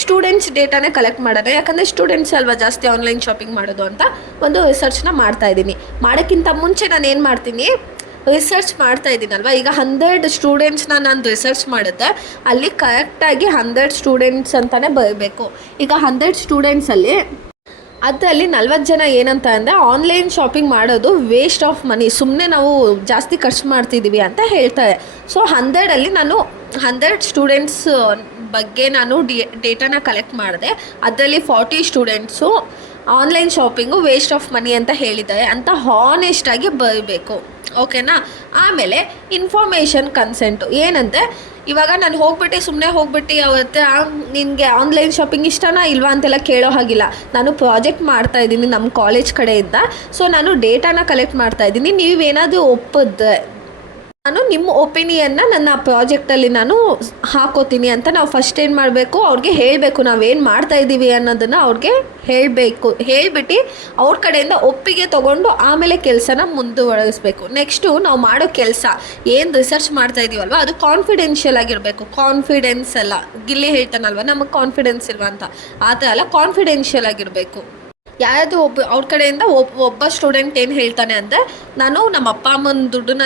ಸ್ಟೂಡೆಂಟ್ಸ್ ಡೇಟಾನೇ ಕಲೆಕ್ಟ್ ಮಾಡೋಣ. ಯಾಕಂದರೆ ಸ್ಟೂಡೆಂಟ್ಸ್ ಅಲ್ವಾ ಜಾಸ್ತಿ ಆನ್ಲೈನ್ ಶಾಪಿಂಗ್ ಮಾಡೋದು ಅಂತ ಒಂದು ರಿಸರ್ಚ್ನ ಮಾಡ್ತಾಯಿದ್ದೀನಿ. ಮಾಡೋಕ್ಕಿಂತ ಮುಂಚೆ ನಾನು ಏನು ಮಾಡ್ತೀನಿ, ರಿಸರ್ಚ್ ಮಾಡ್ತಾ ಇದ್ದೀನಲ್ವ, ಈಗ 100 ಸ್ಟೂಡೆಂಟ್ಸ್ನ ನಾನು ರಿಸರ್ಚ್ ಮಾಡಿದ್ದೆ, ಅಲ್ಲಿ ಕರೆಕ್ಟಾಗಿ 100 ಸ್ಟೂಡೆಂಟ್ಸ್ ಅಂತಲೇ ಬರಬೇಕು. ಈಗ 100 ಸ್ಟೂಡೆಂಟ್ಸಲ್ಲಿ ಅದರಲ್ಲಿ 40 ಜನ ಏನಂತ ಅಂದರೆ ಆನ್ಲೈನ್ ಶಾಪಿಂಗ್ ಮಾಡೋದು ವೇಸ್ಟ್ ಆಫ್ ಮನಿ, ಸುಮ್ಮನೆ ನಾವು ಜಾಸ್ತಿ ಖರ್ಚು ಮಾಡ್ತಿದ್ದೀವಿ ಅಂತ ಹೇಳ್ತಾರೆ. ಸೊ 100ಅಲ್ಲಿ ನಾನು 100 ಸ್ಟೂಡೆಂಟ್ಸ್ ಬಗ್ಗೆ ನಾನು ಡೇಟಾನ ಕಲೆಕ್ಟ್ ಮಾಡಿದೆ. ಅದರಲ್ಲಿ 40 students online shopping waste of money ಅಂತ ಹೇಳಿದ್ದಾರೆ ಅಂತ ಹಾನೆಸ್ಟಾಗಿ ಬರಬೇಕು. ಓಕೆನಾ? ಆಮೇಲೆ ಇನ್ಫಾರ್ಮೇಷನ್ ಕನ್ಸೆಂಟು ಏನಂದರೆ ಇವಾಗ ನಾನು ಸುಮ್ಮನೆ ಹೋಗ್ಬಿಟ್ಟು ಅವತ್ತು ನಿನಗೆ ಆನ್ಲೈನ್ ಶಾಪಿಂಗ್ ಇಷ್ಟನಾ ಇಲ್ವಾ ಅಂತೆಲ್ಲ ಕೇಳೋ ಹಾಗಿಲ್ಲ. ನಾನು ಪ್ರಾಜೆಕ್ಟ್ ಮಾಡ್ತಾಯಿದ್ದೀನಿ ನಮ್ಮ ಕಾಲೇಜ್ ಕಡೆಯಿಂದ. ಸೊ ನಾನು ಡೇಟಾನ ಕಲೆಕ್ಟ್ ಮಾಡ್ತಾಯಿದ್ದೀನಿ. ನೀವೇನಾದರೂ ಒಪ್ಪಿದ್ರೆ ನಾನು ನಿಮ್ಮ ಒಪಿನಿಯನ್ನ ನನ್ನ ಪ್ರಾಜೆಕ್ಟಲ್ಲಿ ನಾನು ಹಾಕೋತೀನಿ ಅಂತ ನಾವು ಫಸ್ಟ್ ಏನು ಮಾಡಬೇಕು, ಅವ್ರಿಗೆ ಹೇಳಬೇಕು ನಾವೇನು ಮಾಡ್ತಾಯಿದ್ದೀವಿ ಅನ್ನೋದನ್ನು ಅವ್ರಿಗೆ ಹೇಳಿಬಿಟ್ಟು ಅವ್ರ ಕಡೆಯಿಂದ ಒಪ್ಪಿಗೆ ತೊಗೊಂಡು ಆಮೇಲೆ ಕೆಲಸನ ಮುಂದುವರಿಸಬೇಕು. ನೆಕ್ಸ್ಟು ನಾವು ಮಾಡೋ ಕೆಲಸ ಏನು ರಿಸರ್ಚ್ ಮಾಡ್ತಾಯಿದ್ದೀವಲ್ವ ಅದು ಕಾನ್ಫಿಡೆನ್ಷಿಯಲ್ ಆಗಿರಬೇಕು. ಕಾನ್ಫಿಡೆನ್ಸ್ ಅಲ್ಲ, ಗಿಲ್ಲಿ ಹೇಳ್ತಾನಲ್ವ ನಮಗೆ ಕಾನ್ಫಿಡೆನ್ಸ್ ಇಲ್ವ ಅಂತ, ಆ ಥರ ಅಲ್ಲ, ಕಾನ್ಫಿಡೆನ್ಷಿಯಲ್ ಆಗಿರಬೇಕು. ಯಾರಾದರೂ ಅವ್ರ ಕಡೆಯಿಂದ ಒಬ್ಬ ಸ್ಟೂಡೆಂಟ್ ಏನು ಹೇಳ್ತಾನೆ ಅಂದರೆ ನಾನು ನಮ್ಮ ಅಪ್ಪ ಅಮ್ಮನ ದುಡ್ಡನ್ನ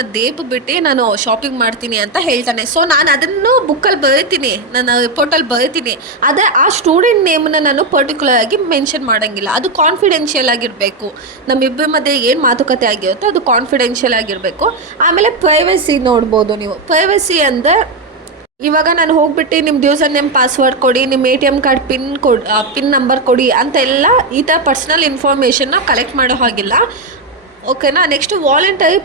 ಬಿಟ್ಟು ನಾನು ಶಾಪಿಂಗ್ ಮಾಡ್ತೀನಿ ಅಂತ ಹೇಳ್ತಾನೆ. ಸೊ ನಾನು ಅದನ್ನು ಬುಕ್ಕಲ್ಲಿ ಬರೀತೀನಿ, ನನ್ನ ರಿಪೋರ್ಟಲ್ಲಿ ಬರೀತೀನಿ. ಆದರೆ ಆ ಸ್ಟೂಡೆಂಟ್ ನೇಮನ್ನ ನಾನು ಪರ್ಟಿಕ್ಯುಲರ್ ಆಗಿ ಮೆನ್ಷನ್ ಮಾಡೋಂಗಿಲ್ಲ. ಅದು ಕಾನ್ಫಿಡೆನ್ಷಿಯಲ್ ಆಗಿರಬೇಕು. ನಮ್ಮಿಬ್ಬರ ಮಧ್ಯೆ ಏನು ಮಾತುಕತೆ ಆಗಿರುತ್ತೋ ಅದು ಕಾನ್ಫಿಡೆನ್ಷಿಯಲ್ ಆಗಿರಬೇಕು. ಆಮೇಲೆ ಪ್ರೈವಸಿ ನೋಡ್ಬೋದು ನೀವು. ಪ್ರೈವಸಿ ಅಂದರೆ ಇವಾಗ ನಾನು ಹೋಗ್ಬಿಟ್ಟು ನಿಮ್ಮ ಯೂಸರ್ ನೇಮ್ ಪಾಸ್ವರ್ಡ್ ಕೊಡಿ, ನಿಮ್ಮ ATM ಕಾರ್ಡ್ ಪಿನ್ ನಂಬರ್ ಕೊಡಿ ಅಂತೆಲ್ಲ ಈ ಥರ ಪರ್ಸ್ನಲ್ ಇನ್ಫಾರ್ಮೇಷನ್ನ ಕಲೆಕ್ಟ್ ಮಾಡೋ ಹಾಗಿಲ್ಲ. ಓಕೆನಾ. ನೆಕ್ಸ್ಟ್ ವಾಲಂಟರಿ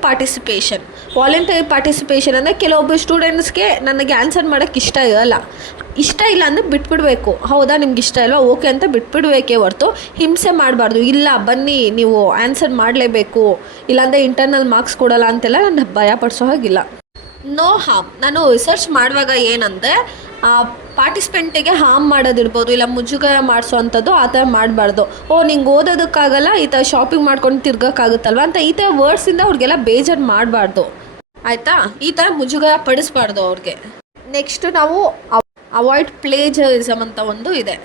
ಪಾರ್ಟಿಸಿಪೇಷನ್ ಅಂದರೆ ಕೆಲವೊಬ್ಬರು ಸ್ಟೂಡೆಂಟ್ಸ್ಗೆ ನನಗೆ ಆನ್ಸರ್ ಮಾಡೋಕ್ಕೆ ಇಷ್ಟ ಇಲ್ಲ ಅಂದರೆ ಬಿಟ್ಬಿಡಬೇಕು. ಹೌದಾ, ನಿಮ್ಗೆ ಇಷ್ಟ ಇಲ್ವಾ, ಓಕೆ ಅಂತ ಬಿಟ್ಬಿಡಬೇಕೇ ಹೊರ್ತು ಹಿಂಸೆ ಮಾಡಬಾರ್ದು. ಇಲ್ಲ ಬನ್ನಿ ನೀವು ಆನ್ಸರ್ ಮಾಡಲೇಬೇಕು, ಇಲ್ಲಾಂದರೆ ಇಂಟರ್ನಲ್ ಮಾರ್ಕ್ಸ್ ಕೊಡೋಲ್ಲ ಅಂತೆಲ್ಲ ನಾನು ಭಯ ಪಡಿಸೋ ಹಾಗಿಲ್ಲ. No harm. ನಾನು ರಿಸರ್ಚ್ ಮಾಡುವಾಗ ಏನಂದರೆ ಪಾರ್ಟಿಸಿಪೆಂಟಿಗೆ ಹಾರ್ಮ್ ಮಾಡೋದಿರ್ಬೋದು, ಇಲ್ಲ ಮುಜುಗರ ಮಾಡಿಸೋ ಅಂಥದ್ದು ಆ ಥರ ಮಾಡಬಾರ್ದು. ನಿಂಗೆ ಓದೋದಕ್ಕಾಗಲ್ಲ, ಈ ಥರ ಶಾಪಿಂಗ್ ಮಾಡ್ಕೊಂಡು ತಿರ್ಗೋಕ್ಕಾಗುತ್ತಲ್ವ ಅಂತ ಈ ಥರ ವರ್ಡ್ಸಿಂದ ಅವ್ರಿಗೆಲ್ಲ ಬೇಜಾರು ಮಾಡಬಾರ್ದು, ಆಯಿತಾ. ಈ ಥರ ಮುಜುಗರ ಪಡಿಸ್ಬಾರ್ದು ಅವ್ರಿಗೆ. ನೆಕ್ಸ್ಟು ನಾವು ಅವಾಯ್ಡ್ ಪ್ಲೇಜರಿಸಮ್ ಅಂತ ಒಂದು ಇದೆ.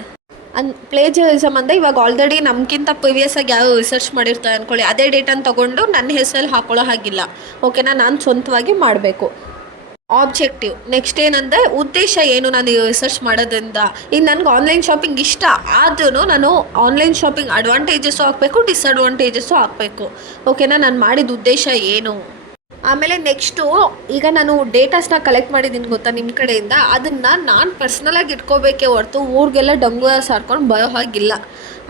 ಪ್ಲೇಜರಿಸಮ್ ಅಂದರೆ ಇವಾಗ ಆಲ್ರೆಡಿ ನಮಗಿಂತ ಪ್ರಿವಿಯಸ್ ಆಗಿ ಯಾರು ರಿಸರ್ಚ್ ಮಾಡಿರ್ತಾರೆ ಅಂದ್ಕೊಳ್ಳಿ, ಅದೇ ಡೇಟನ್ನು ತೊಗೊಂಡು ನನ್ನ ಹೆಸರಲ್ಲಿ ಹಾಕೊಳ್ಳೋ ಹಾಗಿಲ್ಲ, ಓಕೆನಾ. ನಾನು ಸ್ವಂತವಾಗಿ ಮಾಡಬೇಕು. ಆಬ್ಜೆಕ್ಟಿವ್. ನೆಕ್ಸ್ಟ್ ಏನಂದರೆ ಉದ್ದೇಶ ಏನು ನಾನು ರಿಸರ್ಚ್ ಮಾಡೋದ್ರಿಂದ. ಈಗ ನನಗೆ ಆನ್ಲೈನ್ ಶಾಪಿಂಗ್ ಇಷ್ಟ ಆದ್ರೂ ನಾನು ಆನ್ಲೈನ್ ಶಾಪಿಂಗ್ ಅಡ್ವಾಂಟೇಜಸ್ಸು ಹಾಕಬೇಕು, ಡಿಸ್ಅಡ್ವಾಂಟೇಜಸ್ಸು ಹಾಕಬೇಕು, ಓಕೆನಾ. ನಾನು ಮಾಡಿದ ಉದ್ದೇಶ ಏನು. ಆಮೇಲೆ ನೆಕ್ಸ್ಟು, ಈಗ ನಾನು ಡೇಟಾಸ್ನ ಕಲೆಕ್ಟ್ ಮಾಡಿದ್ದೀನಿ ಗೊತ್ತಾ ನಿಮ್ಮ ಕಡೆಯಿಂದ, ಅದನ್ನು ನಾನು ಪರ್ಸ್ನಲಾಗಿ ಇಟ್ಕೋಬೇಕೇ ಹೊರತು ಊರಿಗೆಲ್ಲ ಡಂಗುರ ಸಾರ್ಕೊಂಡು ಬರೋ ಹಾಗಿಲ್ಲ,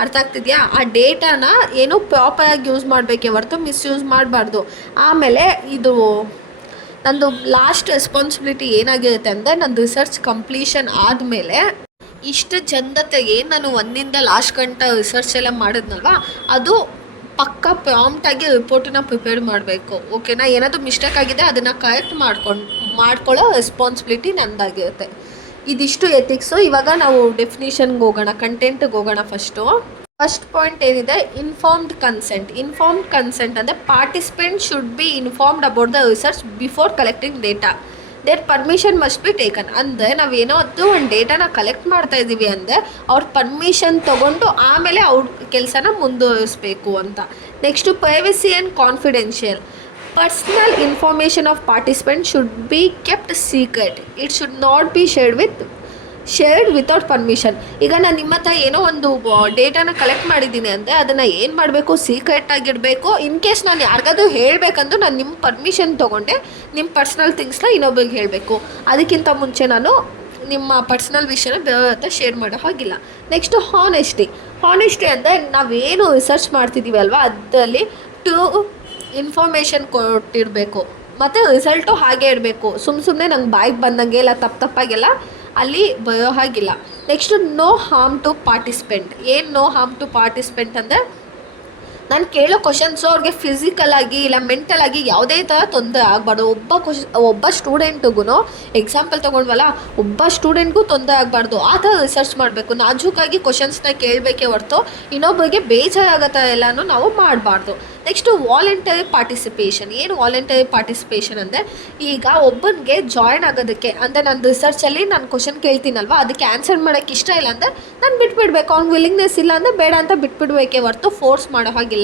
ಅರ್ಥ ಆಗ್ತಿದೆಯಾ. ಆ ಡೇಟಾನ ಏನು ಪ್ರಾಪರಾಗಿ ಯೂಸ್ ಮಾಡಬೇಕೇ ಹೊರತು ಮಿಸ್ಯೂಸ್ ಮಾಡಬಾರ್ದು. ಆಮೇಲೆ ಇದು ನಂದು ಲಾಸ್ಟ್ ರೆಸ್ಪಾನ್ಸಿಬಿಲಿಟಿ ಏನಾಗಿರುತ್ತೆ ಅಂದರೆ, ನಂದು ರಿಸರ್ಚ್ ಕಂಪ್ಲೀಷನ್ ಆದಮೇಲೆ ಇಷ್ಟು ಚಂದತೆಗೆ ನಾನು ಒಂದಿಂದ ಲಾಸ್ಟ್ ಗಂಟ ರಿಸರ್ಚ್ ಎಲ್ಲ ಮಾಡಿದ್ನಲ್ವ, ಅದು ಪಕ್ಕ ಪ್ರಾಂಪ್ಟಾಗಿ ರಿಪೋರ್ಟನ್ನ ಪ್ರಿಪೇರ್ ಮಾಡಬೇಕು, ಓಕೆನಾ. ಏನಾದರೂ ಮಿಸ್ಟೇಕ್ ಆಗಿದೆ ಅದನ್ನು ಕರೆಕ್ಟ್ ಮಾಡ್ಕೊಳ್ಳೋ ರೆಸ್ಪಾನ್ಸಿಬಿಲಿಟಿ ನನ್ನದಾಗಿರುತ್ತೆ. ಇದಿಷ್ಟು ಎಥಿಕ್ಸು. ಇವಾಗ ನಾವು ಡೆಫಿನಿಷನ್ಗೆ ಹೋಗೋಣ, ಕಂಟೆಂಟ್ಗೆ ಹೋಗೋಣ. ಫಸ್ಟ್ ಪಾಯಿಂಟ್ ಏನಿದೆ, ಇನ್ಫಾರ್ಮ್ಡ್ ಕನ್ಸೆಂಟ್ ಅಂದರೆ participant should be informed about the research before collecting data. Their permission must be taken. ಅಂದರೆ ನಾವೇನಾದರೂ ಒಂದು ಡೇಟಾನ ಕಲೆಕ್ಟ್ ಮಾಡ್ತಾ ಇದ್ದೀವಿ ಅಂದರೆ ಅವ್ರ ಪರ್ಮಿಷನ್ ತೊಗೊಂಡು ಆಮೇಲೆ ಅವ್ರ ಕೆಲಸನ ಮುಂದುವರಿಸಬೇಕು ಅಂತ. Next privacy and confidential. Personal information of participant should be kept secret. It should not be shared without permission. ಈಗ ನಾನು ನಿಮ್ಮ ಹತ್ರ ಏನೋ ಒಂದು ಡೇಟಾನ ಕಲೆಕ್ಟ್ ಮಾಡಿದ್ದೀನಿ ಅಂದರೆ ಅದನ್ನು ಏನು ಮಾಡಬೇಕು, ಸೀಕ್ರೆಟಾಗಿಡಬೇಕು. ಇನ್ ಕೇಸ್ ನಾನು ಯಾರಿಗಾದ್ರೂ ಹೇಳಬೇಕಂದ್ರೂ ನಾನು ನಿಮ್ಮ ಪರ್ಮಿಷನ್ ತೊಗೊಂಡೆ ನಿಮ್ಮ ಪರ್ಸ್ನಲ್ ಥಿಂಗ್ಸ್ನ ಇನ್ನೊಬ್ಬರಿಗೆ ಹೇಳಬೇಕು. ಅದಕ್ಕಿಂತ ಮುಂಚೆ ನಾನು ನಿಮ್ಮ ಪರ್ಸ್ನಲ್ ವಿಷಯನ ಬೇರೆ ಹತ್ರ ಶೇರ್ ಮಾಡೋ ಹಾಗಿಲ್ಲ. ನೆಕ್ಸ್ಟು ಹಾನೆಸ್ಟಿ ಅಂದರೆ ನಾವೇನು ರಿಸರ್ಚ್ ಮಾಡ್ತಿದ್ದೀವಿ ಅಲ್ವಾ, ಅದರಲ್ಲಿ ಇನ್ಫಾರ್ಮೇಷನ್ ಕೊಟ್ಟಿರಬೇಕು ಮತ್ತು ರಿಸಲ್ಟು ಹಾಗೆ ಇರಬೇಕು. ಸುಮ್ಮನೆ ನಂಗೆ ಬಾಯಿಗೆ ಬಂದಂಗೆ ಇಲ್ಲ ತಪ್ಪಾಗೆಲ್ಲ ಅಲ್ಲಿ ಬರೋ ಹಾಗಿಲ್ಲ. Next no harm to participant. ಏನು ನೋ ಹಾರ್ಮ್ ಟು ಪಾರ್ಟಿಸಿಪೆಂಟ್ ಅಂದರೆ, ನಾನು ಕೇಳೋ ಕ್ವಶನ್ಸು ಅವ್ರಿಗೆ ಫಿಸಿಕಲಾಗಿ ಇಲ್ಲ ಮೆಂಟಲಾಗಿ ಯಾವುದೇ ಥರ ತೊಂದರೆ ಆಗಬಾರ್ದು. ಒಬ್ಬ ಸ್ಟೂಡೆಂಟಿಗೂ ಎಕ್ಸಾಂಪಲ್ ತೊಗೊಂಡ್ವಲ್ಲ, ಒಬ್ಬ ಸ್ಟೂಡೆಂಟ್ಗೂ ತೊಂದರೆ ಆಗಬಾರ್ದು, ಆ ಥರ ರಿಸರ್ಚ್ ಮಾಡಬೇಕು. ನಾಜೂಕಾಗಿ ಕ್ವಶನ್ಸ್ನ ಕೇಳಬೇಕೇ ಹೊರತು ಇನ್ನೊಬ್ಬರಿಗೆ ಬೇಜಾರಾಗೋ ಥರ ಎಲ್ಲನೂ ನಾವು ಮಾಡಬಾರ್ದು. Next voluntary participation. ಏನು ವಾಲಂಟರಿ ಪಾರ್ಟಿಸಿಪೇಷನ್ ಅಂದರೆ, ಈಗ ಒಬ್ಬನಿಗೆ ಜಾಯ್ನ್ ಆಗೋದಕ್ಕೆ ಅಂದರೆ ನನ್ನ ರಿಸರ್ಚಲ್ಲಿ ನಾನು ಕ್ವಶನ್ ಕೇಳ್ತೀನಲ್ವ, ಅದಕ್ಕೆ ಆನ್ಸರ್ ಮಾಡೋಕ್ಕೆ ಇಷ್ಟ ಇಲ್ಲ ಅಂದರೆ ನಾನು ಬಿಟ್ಬಿಡ್ಬೇಕು. ಅವ್ನಿಗೆ ವಿಲ್ಲಿಂಗ್ನೆಸ್ ಇಲ್ಲ ಅಂದರೆ ಬೇಡ ಅಂತ ಬಿಟ್ಬಿಡ್ಬೇಕೇ ಹೊರತು ಫೋರ್ಸ್ ಮಾಡೋ ಹಾಗಿಲ್ಲ.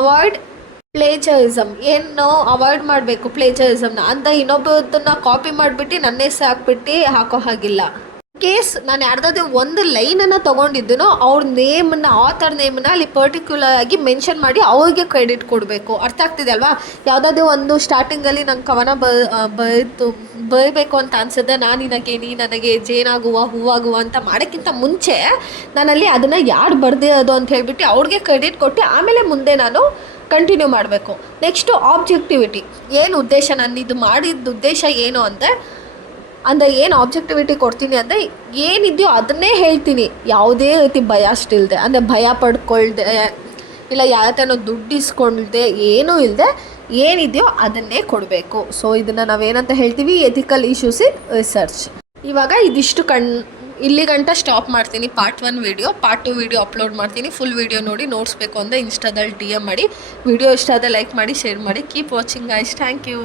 ಅವಾಯ್ಡ್ ಪ್ಲೇಜರಿಸಮ್. ಏನು ಅವಾಯ್ಡ್ ಮಾಡಬೇಕು ಪ್ಲೇಜರಿಸಮ್ನ ಅಂತ, ಇನ್ನೊಬ್ಬರದನ್ನು ಕಾಪಿ ಮಾಡಿಬಿಟ್ಟು ನನ್ನ ಹೆಸರು ಹಾಕ್ಬಿಟ್ಟು ಹಾಕೋ ಹಾಗಿಲ್ಲ. ಕೇಸ್ ನಾನು ಯಾರ್ದಾದ್ರೂ ಒಂದು ಲೈನನ್ನು ತೊಗೊಂಡಿದ್ದನೋ ಅವ್ರ ನೇಮನ್ನು, ಆಥರ್ ನೇಮನ್ನು ಅಲ್ಲಿ ಪರ್ಟಿಕ್ಯುಲರ್ ಆಗಿ ಮೆನ್ಷನ್ ಮಾಡಿ ಅವ್ರಿಗೆ ಕ್ರೆಡಿಟ್ ಕೊಡಬೇಕು. ಅರ್ಥ ಆಗ್ತಿದೆ ಅಲ್ವಾ. ಯಾವುದಾದ್ರೂ ಒಂದು ಸ್ಟಾರ್ಟಿಂಗಲ್ಲಿ ನಂಗೆ ಕವನ ಬರೀಬೇಕು ಅಂತ ಅನ್ಸಿದ್ರೆ, ನಾನು ನಿನಗೆ, ನೀ ನನಗೆ, ಜೇನಾಗುವ ಹೂವಾಗುವ ಅಂತ ಮಾಡೋಕ್ಕಿಂತ ಮುಂಚೆ ನಾನಲ್ಲಿ ಅದನ್ನು ಯಾರು ಬರೆದಿರೋದು ಅಂತ ಹೇಳ್ಬಿಟ್ಟು ಅವ್ರಿಗೆ ಕ್ರೆಡಿಟ್ ಕೊಟ್ಟು ಆಮೇಲೆ ಮುಂದೆ ನಾನು ಕಂಟಿನ್ಯೂ ಮಾಡಬೇಕು. Next objectivity. ಏನು ಉದ್ದೇಶ, ನಾನು ಇದು ಮಾಡಿದ ಉದ್ದೇಶ ಏನು ಅಂದರೆ ಏನು ಆಬ್ಜೆಕ್ಟಿವಿಟಿ ಕೊಡ್ತೀನಿ ಅಂದರೆ, ಏನಿದೆಯೋ ಅದನ್ನೇ ಹೇಳ್ತೀನಿ, ಯಾವುದೇ ರೀತಿ ಬಯಾಸ್ಟ್ ಇಲ್ಲದೆ, ಅಂದರೆ ಭಯ ಪಡ್ಕೊಳ್ದೆ ಇಲ್ಲ ಯಾರ ಹತ್ರನೋ ದುಡ್ಡು ಇಸ್ಕೊಳ್ದೆ ಏನೂ ಇಲ್ಲದೆ ಏನಿದೆಯೋ ಅದನ್ನೇ ಕೊಡಬೇಕು. ಸೊ ಇದನ್ನು ನಾವೇನಂತ ಹೇಳ್ತೀವಿ, ಎಥಿಕಲ್ ಇಶ್ಯೂಸ್ ಇನ್ ರಿಸರ್ಚ್. ಇವಾಗ ಇದಿಷ್ಟು ಇಲ್ಲಿ ಗಂಟ ಸ್ಟಾಪ್ ಮಾಡ್ತೀನಿ. Part 1 video, part 2 video upload ಮಾಡ್ತೀನಿ. ಫುಲ್ ವೀಡಿಯೋ ನೋಡಿ ನೋಡಿಸ್ಬೇಕು ಅಂದರೆ ಇನ್ಸ್ಟಾದಲ್ಲಿ DM ಮಾಡಿ. ವಿಡಿಯೋ ಇಷ್ಟ ಆದರೆ ಲೈಕ್ ಮಾಡಿ, ಶೇರ್ ಮಾಡಿ. Keep watching guys. Thank you.